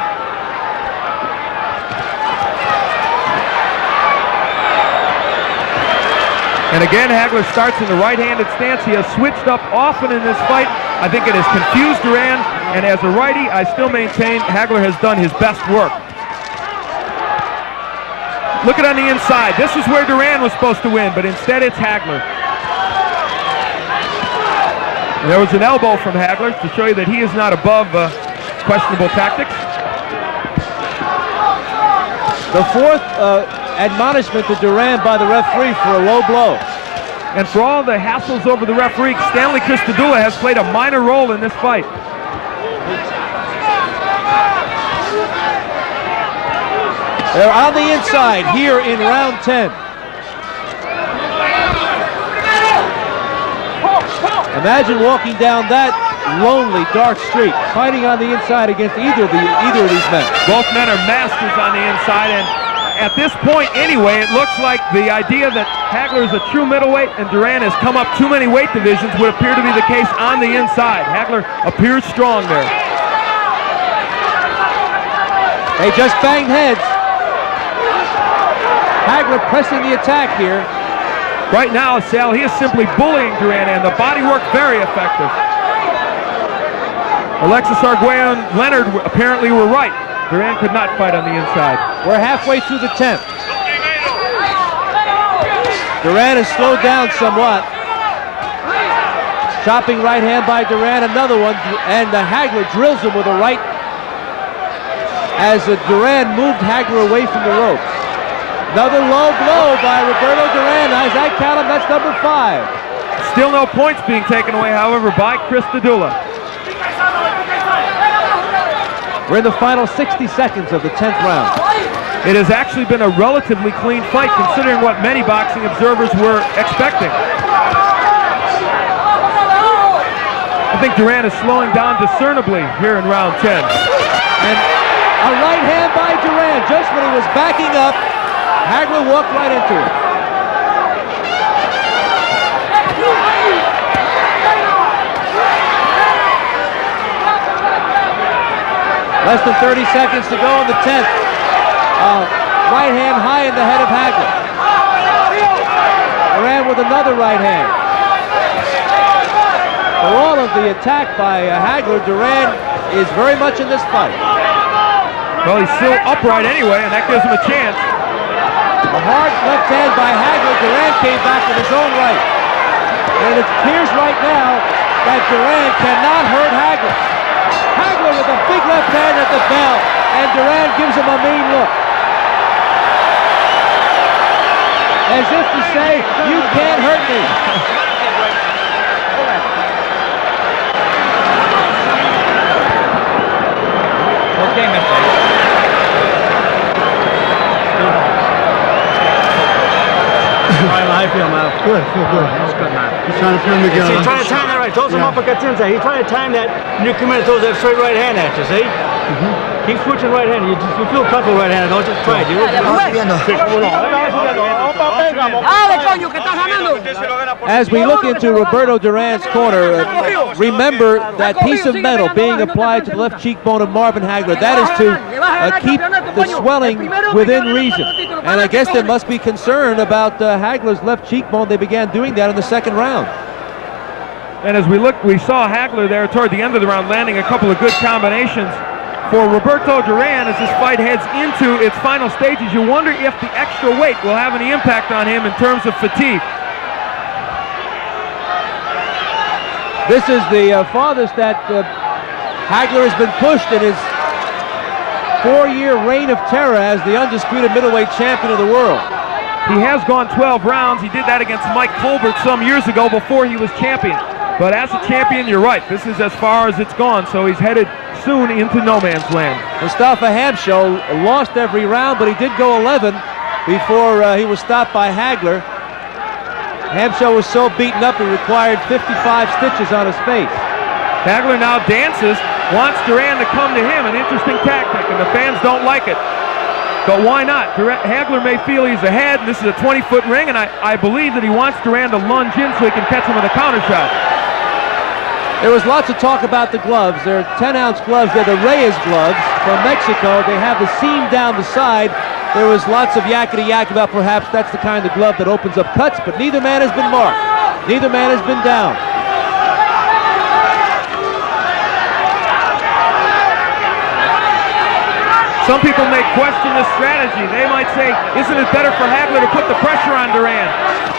And again, Hagler starts in the right-handed stance. He has switched up often in this fight. I think it has confused Duran, and as a righty, I still maintain Hagler has done his best work. Look at on the inside. This is where Duran was supposed to win, but instead it's Hagler. And there was an elbow from Hagler to show you that he is not above questionable tactics. The fourth admonishment to Duran by the referee for a low blow. And for all the hassles over the referee, Stanley Christodoulou has played a minor role in this fight. They're on the inside here in round 10. Imagine walking down that lonely, dark street, fighting on the inside against either of these men. Both men are masters on the inside, and at this point anyway, it looks like the idea that Hagler is a true middleweight and Duran has come up too many weight divisions would appear to be the case on the inside. Hagler appears strong there. They just banged heads. Hagler pressing the attack here. Right now, Sal, he is simply bullying Duran, and the body work very effective. Alexis Arguello and Leonard apparently were right. Duran could not fight on the inside. We're halfway through the 10th. Duran has slowed down somewhat. Chopping right hand by Duran, another one, and Hagler drills him with a right as Duran moved Hagler away from the ropes. Another low blow by Roberto Duran. As I count him, that's number 5. Still no points being taken away, however, by Christodoulou. We're in the final 60 seconds of the 10th round. It has actually been a relatively clean fight, considering what many boxing observers were expecting. I think Duran is slowing down discernibly here in round 10. And a right hand by Duran. Just when he was backing up, Hagler walked right into it. Less than 30 seconds to go in the 10th. Right hand high in the head of Hagler. Duran with another right hand. For all of the attack by Hagler, Duran is very much in this fight. Well, he's still upright anyway, and that gives him a chance. A hard left hand by Hagler. Duran came back with his own right. And it appears right now that Duran cannot hurt Hagler. Hagler with a big left hand at the bell, and Duran gives him a mean look. As if to say, you can't hurt me. Okay, Mr. How you feel, man? Good, feel good. That's good, man. He's trying to turn me See, again. he's trying to time that right. Throw some uppercuts inside. He's trying to time that. And you come in and throws that straight right hand at you, see? Keep switching right hand. You feel comfortable right hand. Don't just try it, dude. As we look into Roberto Duran's corner, remember that piece of metal being applied to the left cheekbone of Marvin Hagler. That is to keep the swelling within reason. And I guess there must be concern about Hagler's left cheekbone. They began doing that in the second round. And as we look, we saw Hagler there toward the end of the round landing a couple of good combinations. for Roberto Duran as this fight heads into its final stages. You wonder if the extra weight will have any impact on him in terms of fatigue. This is the farthest that Hagler has been pushed in his 4-year reign of terror as the undisputed middleweight champion of the world. He has gone 12 rounds. He did that against Mike Colbert some years ago before he was champion. But as a champion, you're right. This is as far as it's gone, so he's headed soon into no man's land. Mustafa Hamsho lost every round, but he did go 11 before he was stopped by Hagler. Hamsho was so beaten up he required 55 stitches on his face. Hagler now dances, wants Duran to come to him, an interesting tactic, and the fans don't like it. But why not? Hagler may feel he's ahead, and this is a 20-foot ring, and I believe that he wants Duran to lunge in so he can catch him with a counter shot. There was lots of talk about the gloves. They're 10-ounce gloves. They're the Reyes gloves from Mexico. They have the seam down the side. There was lots of yakety-yak about perhaps that's the kind of glove that opens up cuts, but neither man has been marked. Neither man has been down. Some people may question this strategy. They might say, isn't it better for Hagler to put the pressure on Duran?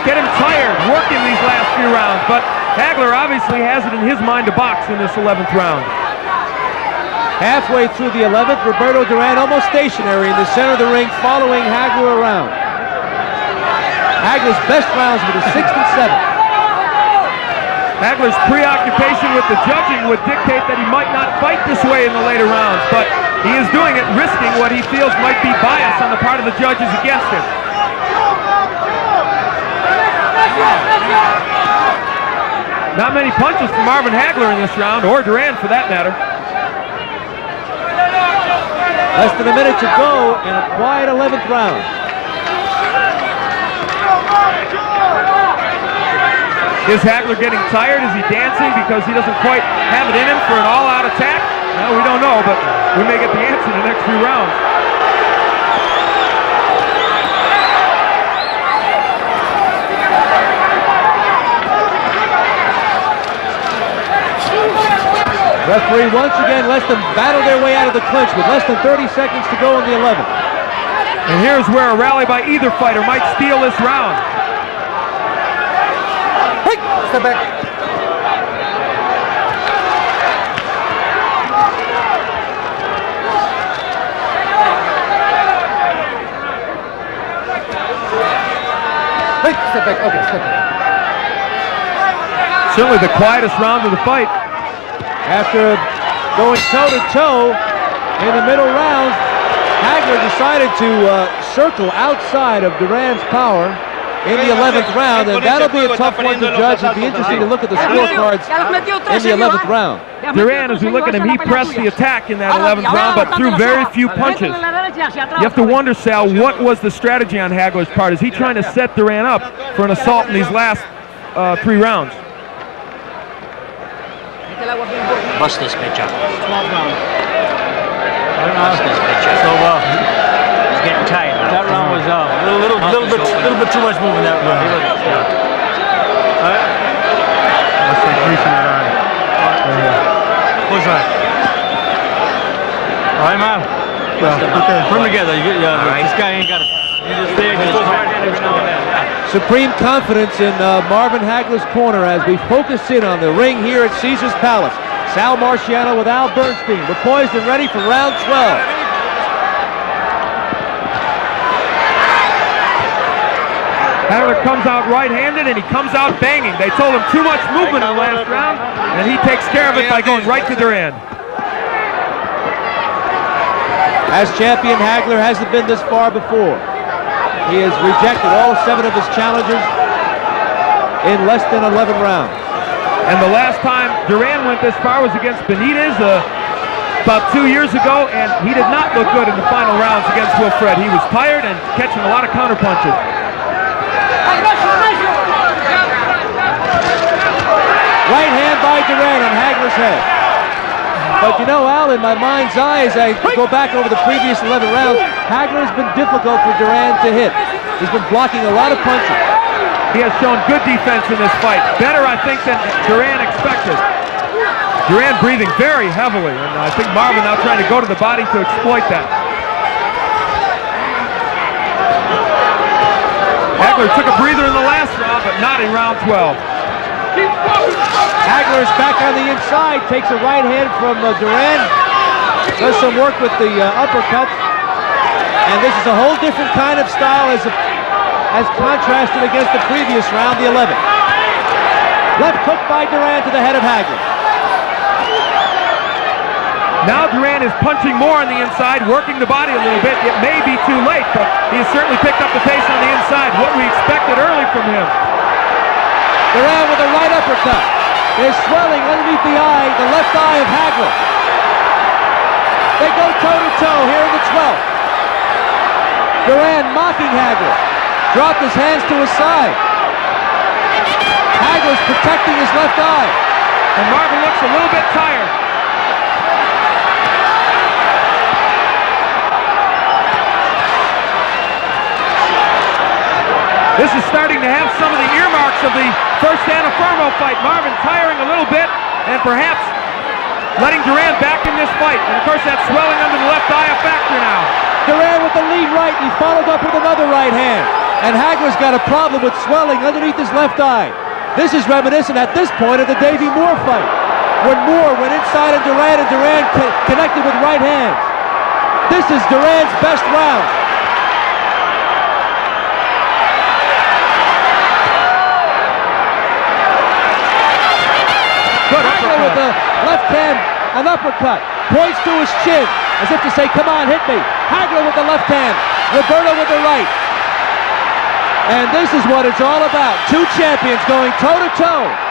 Get him tired, working these last few rounds. But Hagler obviously has it in his mind to box in this 11th round. Halfway through the 11th, Roberto Duran almost stationary in the center of the ring, following Hagler around. Hagler's best rounds were the 6th and 7th. Hagler's preoccupation with the judging would dictate that he might not fight this way in the later rounds, but he is doing it, risking what he feels might be bias on the part of the judges against him. Not many punches from Marvin Hagler in this round, or Duran for that matter. Less than a minute to go in a quiet 11th round. Is Hagler getting tired? Is he dancing because he doesn't quite have it in him for an all-out attack? No, we don't know, but we may get the answer in the next few rounds. Referee once again lets them battle their way out of the clinch with less than 30 seconds to go in the 11th. And here's where a rally by either fighter might steal this round. Step back. Wait, step back. Okay, step back. Certainly the quietest round of the fight. After going toe-to-toe in the middle rounds, Hagler decided to circle outside of Duran's power in the 11th round, and that'll be a tough one to judge. It'd be interesting to look at the scorecards in the 11th round. Duran, as we look at him, he pressed the attack in that 11th round, but threw very few punches. You have to wonder, Sal, what was the strategy on Hagler's part? Is he trying to set Duran up for an assault in these last 3 rounds? Bust this bitch up. 12 rounds. Bust this bitch up. So, He's getting tired. that round was a little bit too much movement that round. What's that? All right, man. Okay. Put them together. This guy ain't got it. He's just there. He goes right hand every now and then. Supreme confidence in Marvin Hagler's corner as we focus in on the ring here at Caesar's Palace. Sal Marciano with Al Bernstein. We're poised and ready for round 12. Hagler comes out right-handed and he comes out banging. They told him too much movement in the last round, and he takes care of it by going right to Duran. As champion, Hagler hasn't been this far before. He has rejected all 7 of his challengers in less than 11 rounds. And the last time Duran went this far was against Benitez about 2 years ago, and he did not look good in the final rounds against Wilfred. He was tired and catching a lot of counter punches. Right hand by Duran on Hagler's head. But you know, Al, in my mind's eye, as I go back over the previous 11 rounds, Hagler has been difficult for Duran to hit. He's been blocking a lot of punches. He has shown good defense in this fight. Better, I think, than Duran expected. Duran breathing very heavily, and I think Marvin now trying to go to the body to exploit that. Hagler took a breather in the last round, but not in round 12. Hagler is back on the inside, takes a right hand from Duran, does some work with the uppercuts, and this is a whole different kind of style as contrasted against the previous round, the 11th. Left hook by Duran to the head of Hagler. Now Duran is punching more on the inside, working the body a little bit. It may be too late, but he has certainly picked up the pace on the inside, what we expected early from him. Duran with a right uppercut. There's swelling underneath the eye, the left eye of Hagler. They go toe-to-toe here in the 12th. Duran mocking Hagler. Dropped his hands to his side. Hagler's protecting his left eye. And Marvin looks a little bit tired. This is starting to have some of the earmarks of the first Anna Fermo fight. Marvin tiring a little bit and perhaps letting Duran back in this fight. And of course that swelling under the left eye a factor now. Duran with the lead right. He followed up with another right hand. And Hagler's got a problem with swelling underneath his left eye. This is reminiscent at this point of the Davey Moore fight, when Moore went inside on Duran and Duran connected with right hands. This is Duran's best round. Hagler with the left hand, an uppercut, points to his chin, as if to say, come on, hit me. Hagler with the left hand, Roberto with the right. And this is what it's all about. Two champions going toe-to-toe.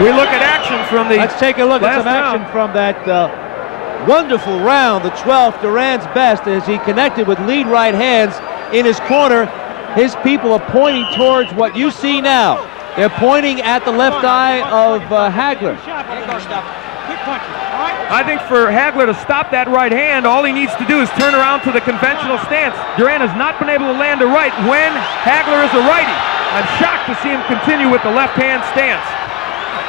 We look at action from the Let's take a look at some action from that wonderful round, the 12th, Duran's best, as he connected with lead right hands in his corner. His people are pointing towards what you see now. They're pointing at the left eye of Hagler. I think for Hagler to stop that right hand, all he needs to do is turn around to the conventional stance. Duran has not been able to land a right when Hagler is a righty. I'm shocked to see him continue with the left hand stance.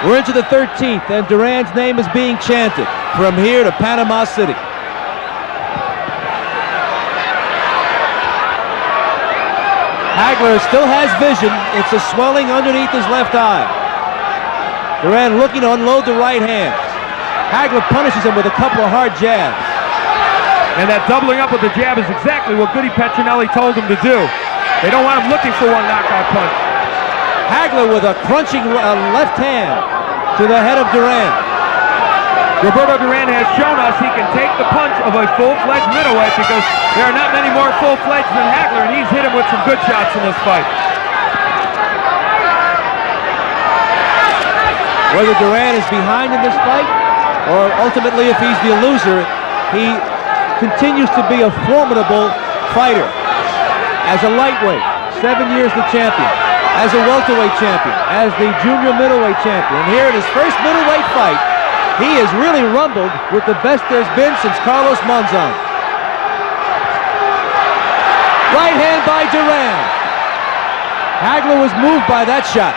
We're into the 13th, and Duran's name is being chanted from here to Panama City. Hagler still has vision. It's a swelling underneath his left eye. Duran looking to unload the right hand. Hagler punishes him with a couple of hard jabs. And that doubling up with the jab is exactly what Goody Petronelli told him to do. They don't want him looking for one knockout punch. Hagler with a crunching left hand to the head of Duran. Roberto Duran has shown us he can take the punch of a full-fledged middleweight, because there are not many more full-fledged than Hagler, and he's hit him with some good shots in this fight. Whether Duran is behind in this fight, or ultimately if he's the loser, he continues to be a formidable fighter. As a lightweight, 7 years the champion. As a welterweight champion, as the junior middleweight champion. And here in his first middleweight fight, he has really rumbled with the best there's been since Carlos Monzon. Right hand by Duran. Hagler was moved by that shot.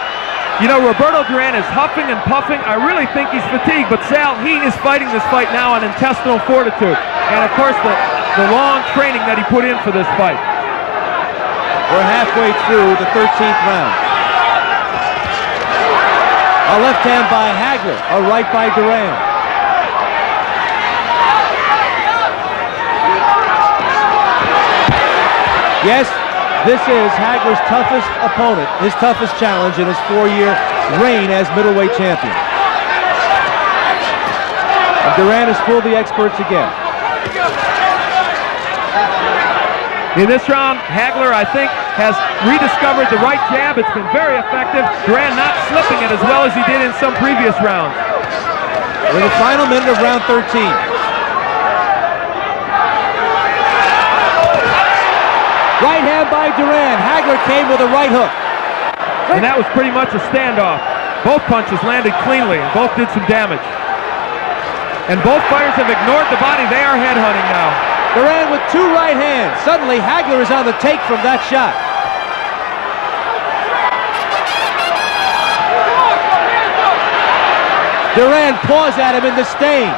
You know, Roberto Duran is huffing and puffing. I really think he's fatigued, but Sal, he is fighting this fight now on intestinal fortitude. And of course, the long training that he put in for this fight. We're halfway through the 13th round. A left hand by Hagler, a right by Duran. Yes, this is Hagler's toughest opponent, his toughest challenge in his 4-year reign as middleweight champion. And Duran has fooled the experts again. In this round, Hagler, I think, has rediscovered the right jab. It's been very effective. Duran not slipping it as well as he did in some previous rounds. In the final minute of round 13. Right hand by Duran. Hagler came with a right hook. And that was pretty much a standoff. Both punches landed cleanly and both did some damage. And both fighters have ignored the body. They are headhunting now. Duran with two right hands. Suddenly, Hagler is on the take from that shot. Duran paws at him in disdain.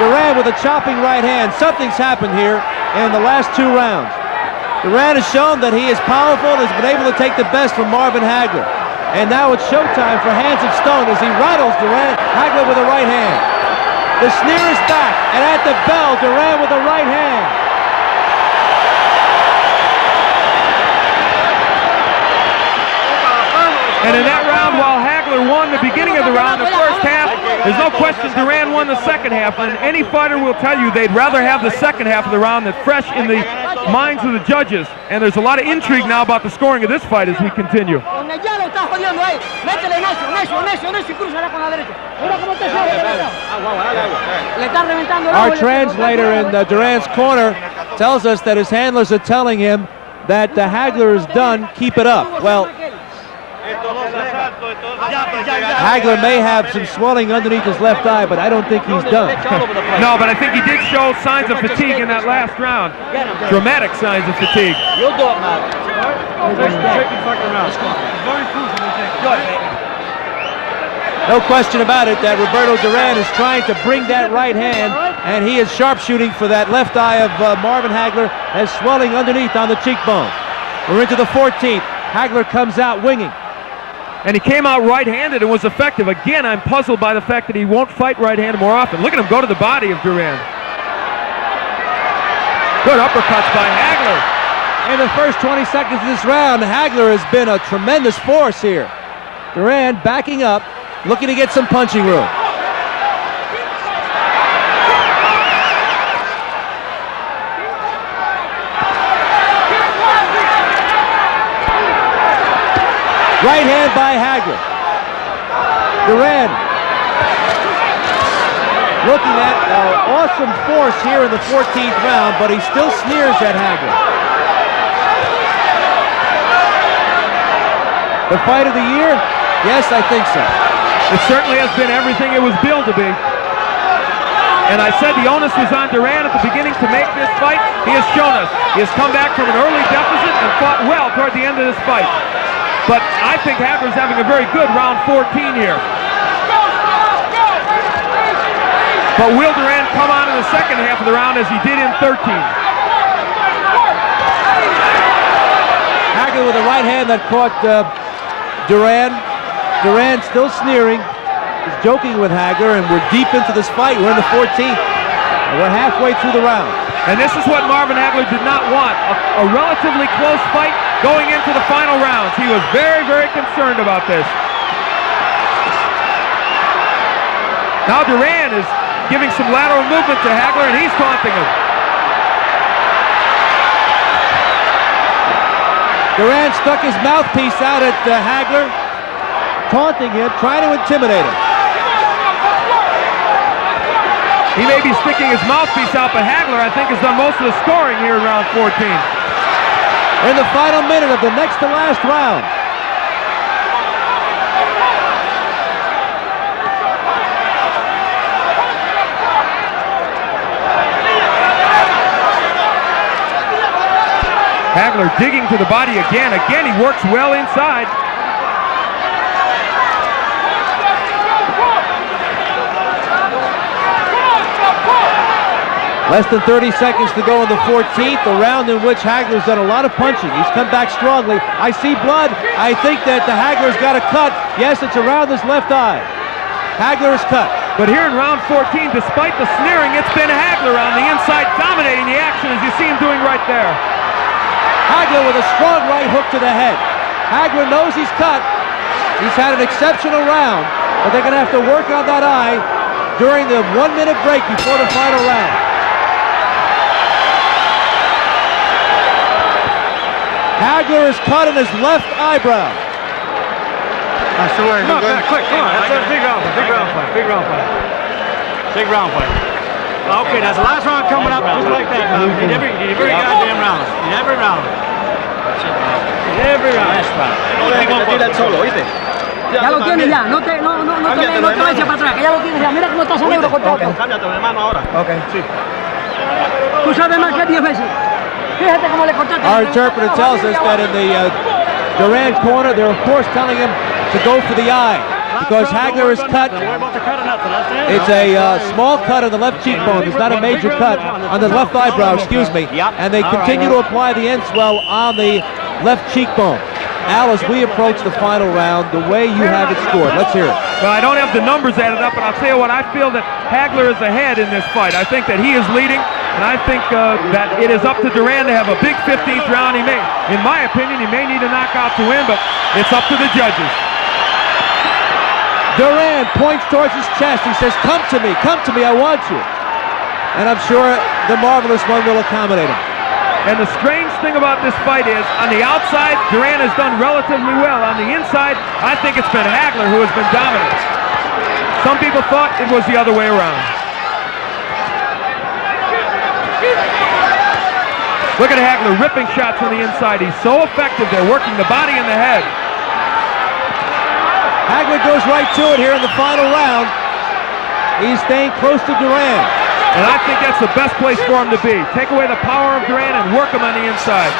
Duran with a chopping right hand. Something's happened here in the last two rounds. Duran has shown that he is powerful and has been able to take the best from Marvin Hagler. And now it's showtime for Hands of Stone as he rattles Duran. Hagler with a right hand. The sneer is back, and at the bell, Duran with a right hand. And in that round, while Hagler won the beginning of the round, the first half, there's no question Duran won the second half. And any fighter will tell you they'd rather have the second half of the round that's fresh in the minds of the judges. And there's a lot of intrigue now about the scoring of this fight as we continue. Our translator in Duran's corner tells us that his handlers are telling him that Hagler is done, keep it up. Well, Hagler may have some swelling underneath his left eye, but I don't think he's done. No, but I think he did show signs of fatigue in that last round. Dramatic signs of fatigue. You'll do it, man. No question about it that Roberto Duran is trying to bring that right hand, and he is sharpshooting for that left eye of Marvin Hagler, as swelling underneath on the cheekbone. We're into the 14th. Hagler comes out winging. And he came out right-handed and was effective. Again, I'm puzzled by the fact that he won't fight right-handed more often. Look at him go to the body of Duran. Good uppercuts by Hagler. In the first 20 seconds of this round, Hagler has been a tremendous force here. Duran backing up, looking to get some punching room. Right hand by Hagler. Duran looking at awesome force here in the 14th round, but he still sneers at Hagler. The fight of the year? Yes, I think so. It certainly has been everything it was billed to be. And I said the onus was on Duran at the beginning to make this fight. He has shown us. He has come back from an early deficit and fought well toward the end of this fight. But I think Hagler's having a very good round 14 here. But will Duran come on in the second half of the round as he did in 13? Hagler with a right hand that caught Duran. Duran still sneering. He's joking with Hagler, and we're deep into this fight. We're in the 14th. And we're halfway through the round. And this is what Marvin Hagler did not want. A relatively close fight going into the final rounds. He was very, very concerned about this. Now Duran is giving some lateral movement to Hagler, and he's taunting him. Duran stuck his mouthpiece out at Hagler, taunting him, trying to intimidate him. He may be sticking his mouthpiece out, but Hagler, I think, has done most of the scoring here in round 14. In the final minute of the next to last round. Hagler digging to the body again. Again, he works well inside. Less than 30 seconds to go in the 14th, the round in which Hagler's done a lot of punching. He's come back strongly. I see blood. I think that the Hagler's got a cut. Yes, it's around his left eye. Hagler is cut. But here in round 14, despite the sneering, it's been Hagler on the inside dominating the action, as you see him doing right there. Hagler with a strong right hook to the head. Hagler knows he's cut. He's had an exceptional round, but they're going to have to work on that eye. during the 1-minute break before the final round. Hagler is cut in his left eyebrow. I swear. Come on, quick, come on. That's a big round fight. Big round fight. Okay, that's the last round coming up just like that, man. You need every goddamn round. You need every round. Every round. Last round. No tira el solo, ¿viste? Ya lo tienes ya, no te vayas para atrás, que ya lo tienes ya. Mira cómo está Sonegro con todo. Cámbiate de mano ahora. Okay. Sí. Tú sabes más que 10 veces. Fíjate cómo le cortaste. Our interpreter tells us that in the Duran corner, they're of course telling him to go for the eye because Hagler is cut. It's a small cut on the left cheekbone. It's not a major cut on the left eyebrow, excuse me. And they continue to apply the end swell on the left cheekbone. Al, as we approach the final round, the way you have it scored, let's hear it. Well, I don't have the numbers added up, but I'll tell you what, I feel that Hagler is ahead in this fight. I think that he is leading, and I think that it is up to Duran to have a big 15th round. He may, in my opinion, he may need a knockout to win, but it's up to the judges. Duran points towards his chest. He says, come to me, I want you. And I'm sure the Marvelous One will accommodate him. And the strange thing about this fight is, on the outside, Duran has done relatively well. On the inside, I think it's been Hagler who has been dominant. Some people thought it was the other way around. Look at Hagler ripping shots from the inside. He's so effective. They're working the body and the head. Hagler goes right to it here in the final round. He's staying close to Duran. And I think that's the best place for him to be. Take away the power of Duran and work him on the inside.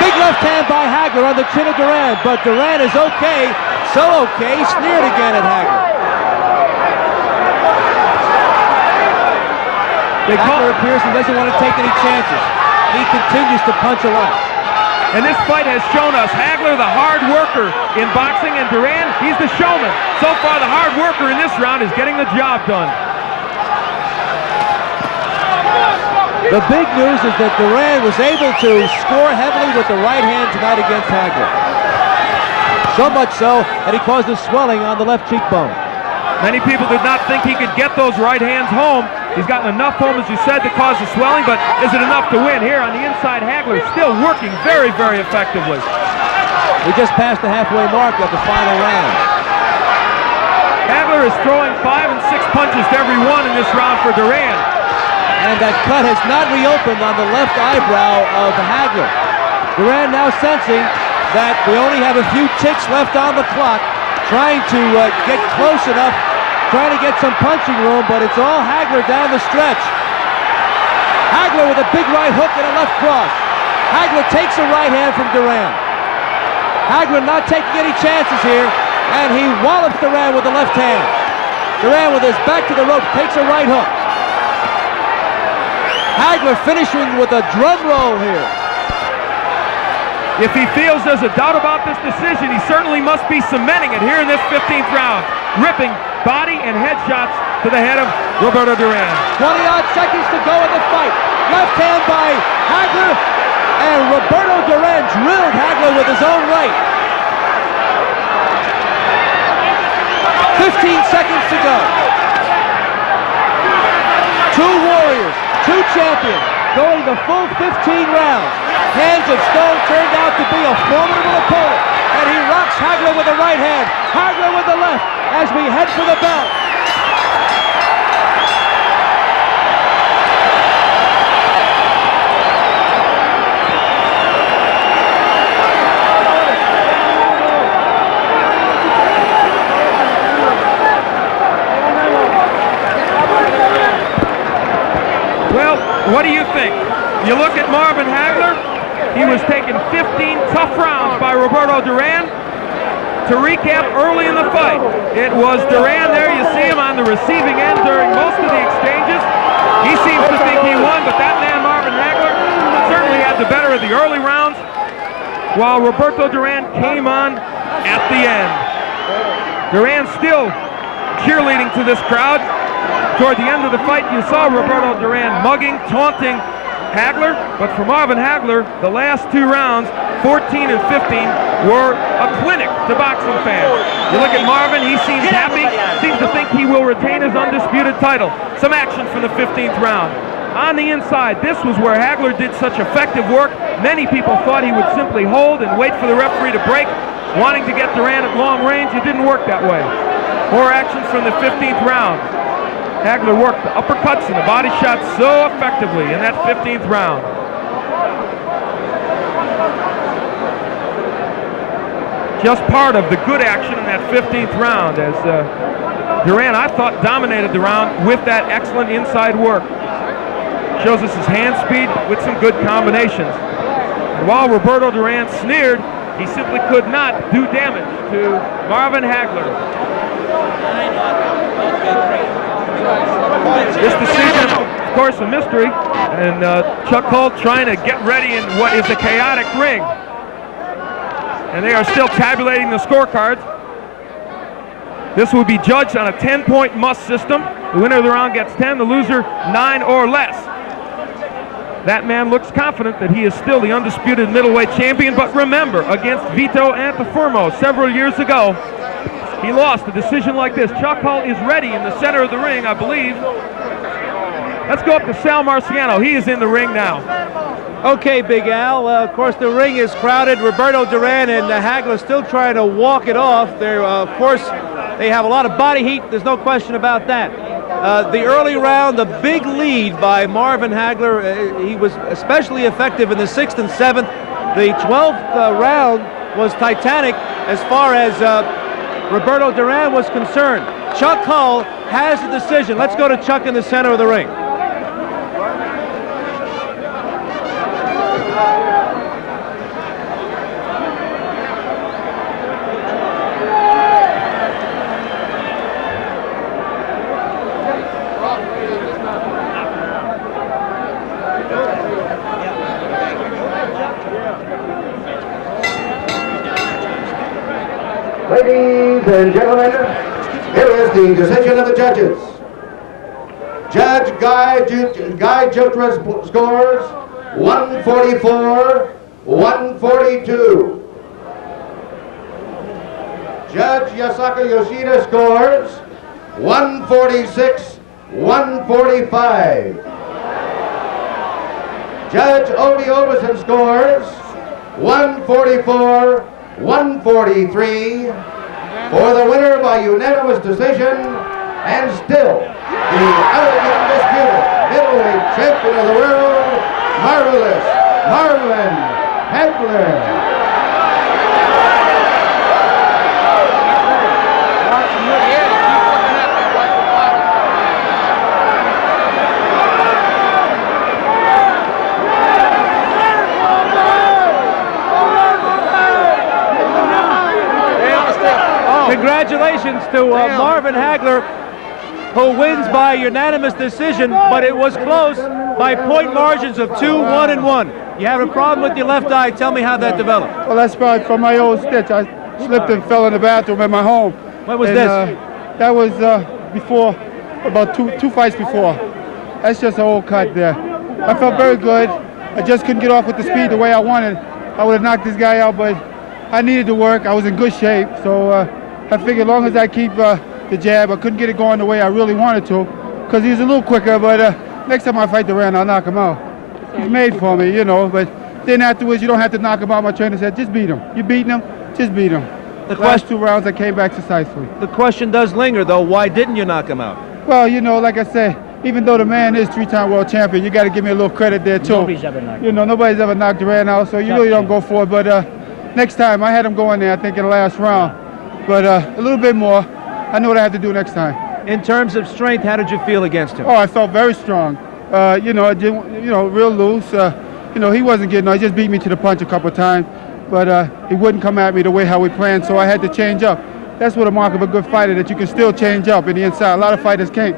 Big left hand by Hagler on the chin of Duran, but Duran is okay, so okay, he sneered again at Hagler. Hagler appears he doesn't want to take any chances. He continues to punch a lot. And this fight has shown us Hagler, the hard worker in boxing, and Duran, he's the showman. So far, the hard worker in this round is getting the job done. The big news is that Duran was able to score heavily with the right hand tonight against Hagler. So much so that he caused a swelling on the left cheekbone. Many people did not think he could get those right hands home. He's gotten enough home, as you said, to cause the swelling, but is it enough to win? Here on the inside, Hagler still working very, very effectively. We just passed the halfway mark of the final round. Hagler is throwing 5 and 6 punches to every one in this round for Duran. And that cut has not reopened on the left eyebrow of Hagler. Duran now sensing that we only have a few ticks left on the clock, trying to get close enough, trying to get some punching room, but it's all Hagler down the stretch. Hagler with a big right hook and a left cross. Hagler takes a right hand from Duran. Hagler not taking any chances here, and he wallops Duran with the left hand. Duran with his back to the rope takes a right hook. Hagler finishing with a drum roll here. If he feels there's a doubt about this decision, he certainly must be cementing it here in this 15th round. Ripping body and head shots to the head of Roberto Duran. 20-odd seconds to go in the fight. Left hand by Hagler, and Roberto Duran drilled Hagler with his own right. 15 seconds to go. Two warriors, two champions, going the full 15 rounds. Hands of Stone turned out to be a formidable opponent, and he rocks Hagler with the right hand, Hagler with the left, as we head for the belt. Well, what do you think? You look at Marvin Hagler, he was taking 15 tough rounds by Roberto Duran. To recap, early in the fight, it was Duran there. You see him on the receiving end during most of the exchanges. He seems to think he won, but that man, Marvin Hagler, certainly had the better of the early rounds, while Roberto Duran came on at the end. Duran still cheerleading to this crowd. Toward the end of the fight, you saw Roberto Duran mugging, taunting Hagler, but for Marvin Hagler, the last two rounds, 14 and 15, were a a clinic to boxing fans. You look at Marvin, he seems happy, seems to think he will retain his undisputed title. Some action from the 15th round. On the inside, this was where Hagler did such effective work. Many people thought he would simply hold and wait for the referee to break, wanting to get Duran at long range. It didn't work that way. More action from the 15th round. Hagler worked the uppercuts and the body shots so effectively in that 15th round. Just part of the good action in that 15th round, as Duran, I thought, dominated the round with that excellent inside work. Shows us his hand speed with some good combinations. And while Roberto Duran sneered, he simply could not do damage to Marvin Hagler. This decision, of course, a mystery, and Chuck Hull trying to get ready in what is a chaotic ring. And they are still tabulating the scorecards. This will be judged on a 10-point must system. The winner of the round gets 10, the loser 9 or less. That man looks confident that he is still the undisputed middleweight champion, but remember, against Vito Antuofermo several years ago, he lost a decision like this. Chuck Hull is ready in the center of the ring, I believe. Let's go up to Sal Marciano. He is in the ring now. Okay, Big Al. Of course, the ring is crowded. Roberto Duran and Hagler still trying to walk it off. They're, of course, they have a lot of body heat. There's no question about that. The early round, the big lead by Marvin Hagler. He was especially effective in the 6th and 7th. The 12th round was titanic as far as Roberto Duran was concerned. Chuck Hull has the decision. Let's go to Chuck in the center of the ring. Ladies and gentlemen, here is the decision of the judges. Judge Guy Jutra's scores 144, 142. Judge Yasaka Yoshida scores 146, 145. Judge Odie Oberson scores 144, 143 for the winner by unanimous decision, and still the undisputed middleweight champion of the world, Marvelous Marvin Hagler. Congratulations to Marvin Hagler, who wins by unanimous decision, but it was close by point margins of 2, 1, and 1. You have a problem with your left eye. Tell me how that developed. Well, that's probably from my old stitch. I slipped and fell in the bathroom at my home. When was this? That was before, about two fights before. That's just an old cut there. I felt very good. I just couldn't get off with the speed the way I wanted. I would have knocked this guy out, but I needed to work. I was in good shape, so I figured as long as I keep the jab, I couldn't get it going the way I really wanted to, because he's a little quicker, but next time I fight Duran, I'll knock him out. He's made for me, you know, but then afterwards, you don't have to knock him out. My trainer said, just beat him. You beating him, just beat him. The last 2 rounds, I came back decisively. The question does linger, though. Why didn't you knock him out? Well, you know, like I said, even though the man is 3-time world champion, you got to give me a little credit there, too. Nobody's ever knocked him. You know, nobody's ever knocked Duran out, so you really don't go for it, but next time, I had him going there, I think, in the last round. But a little bit more. I know what I have to do next time. In terms of strength, how did you feel against him? Oh, I felt very strong. You know, real loose. You know, he wasn't getting. He just beat me to the punch a couple of times, but he wouldn't come at me the way how we planned. So I had to change up. That's what a mark of a good fighter, that you can still change up in the inside. A lot of fighters can't,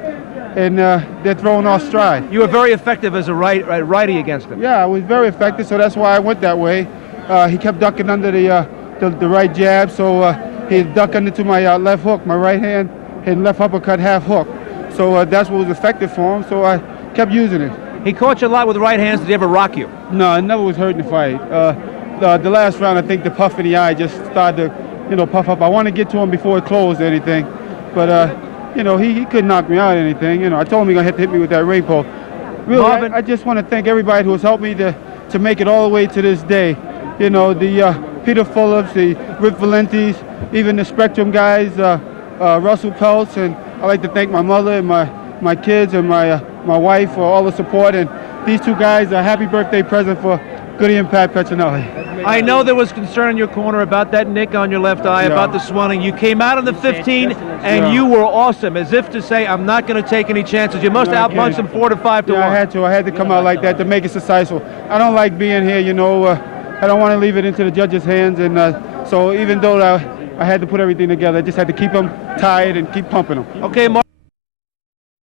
and they're thrown off stride. You were very effective as a righty against him. Yeah, I was very effective. So that's why I went that way. He kept ducking under the right jab, so. He'd duck into my left hook, my right hand, and left uppercut half hook. So that's what was effective for him, so I kept using it. He caught you a lot with right hands. Did he ever rock you? No, it never was hurting the fight. the last round, I think the puff in the eye just started to, puff up. I wanted to get to him before it closed or anything, but he couldn't knock me out or anything. I told him he gonna have to hit me with that ring pole. Really, I just want to thank everybody who has helped me to make it all the way to this day. The Peter Phillips, the Rip Valentes, even the Spectrum guys, Russell Peltz, and I'd like to thank my mother and my kids and my wife for all the support. And these two guys, a happy birthday present for Goody and Pat Petronelli. I know there was concern in your corner about that nick on your left eye, about the swelling. You came out in the 15, and you were awesome, as if to say, I'm not going to take any chances. You must have outpunched him 4 to 5 to 1. I had to come out like that to make it successful. I don't like being here, I don't want to leave it into the judges' hands, and so even though I had to put everything together, I just had to keep them tied and keep pumping them. Okay, Mark.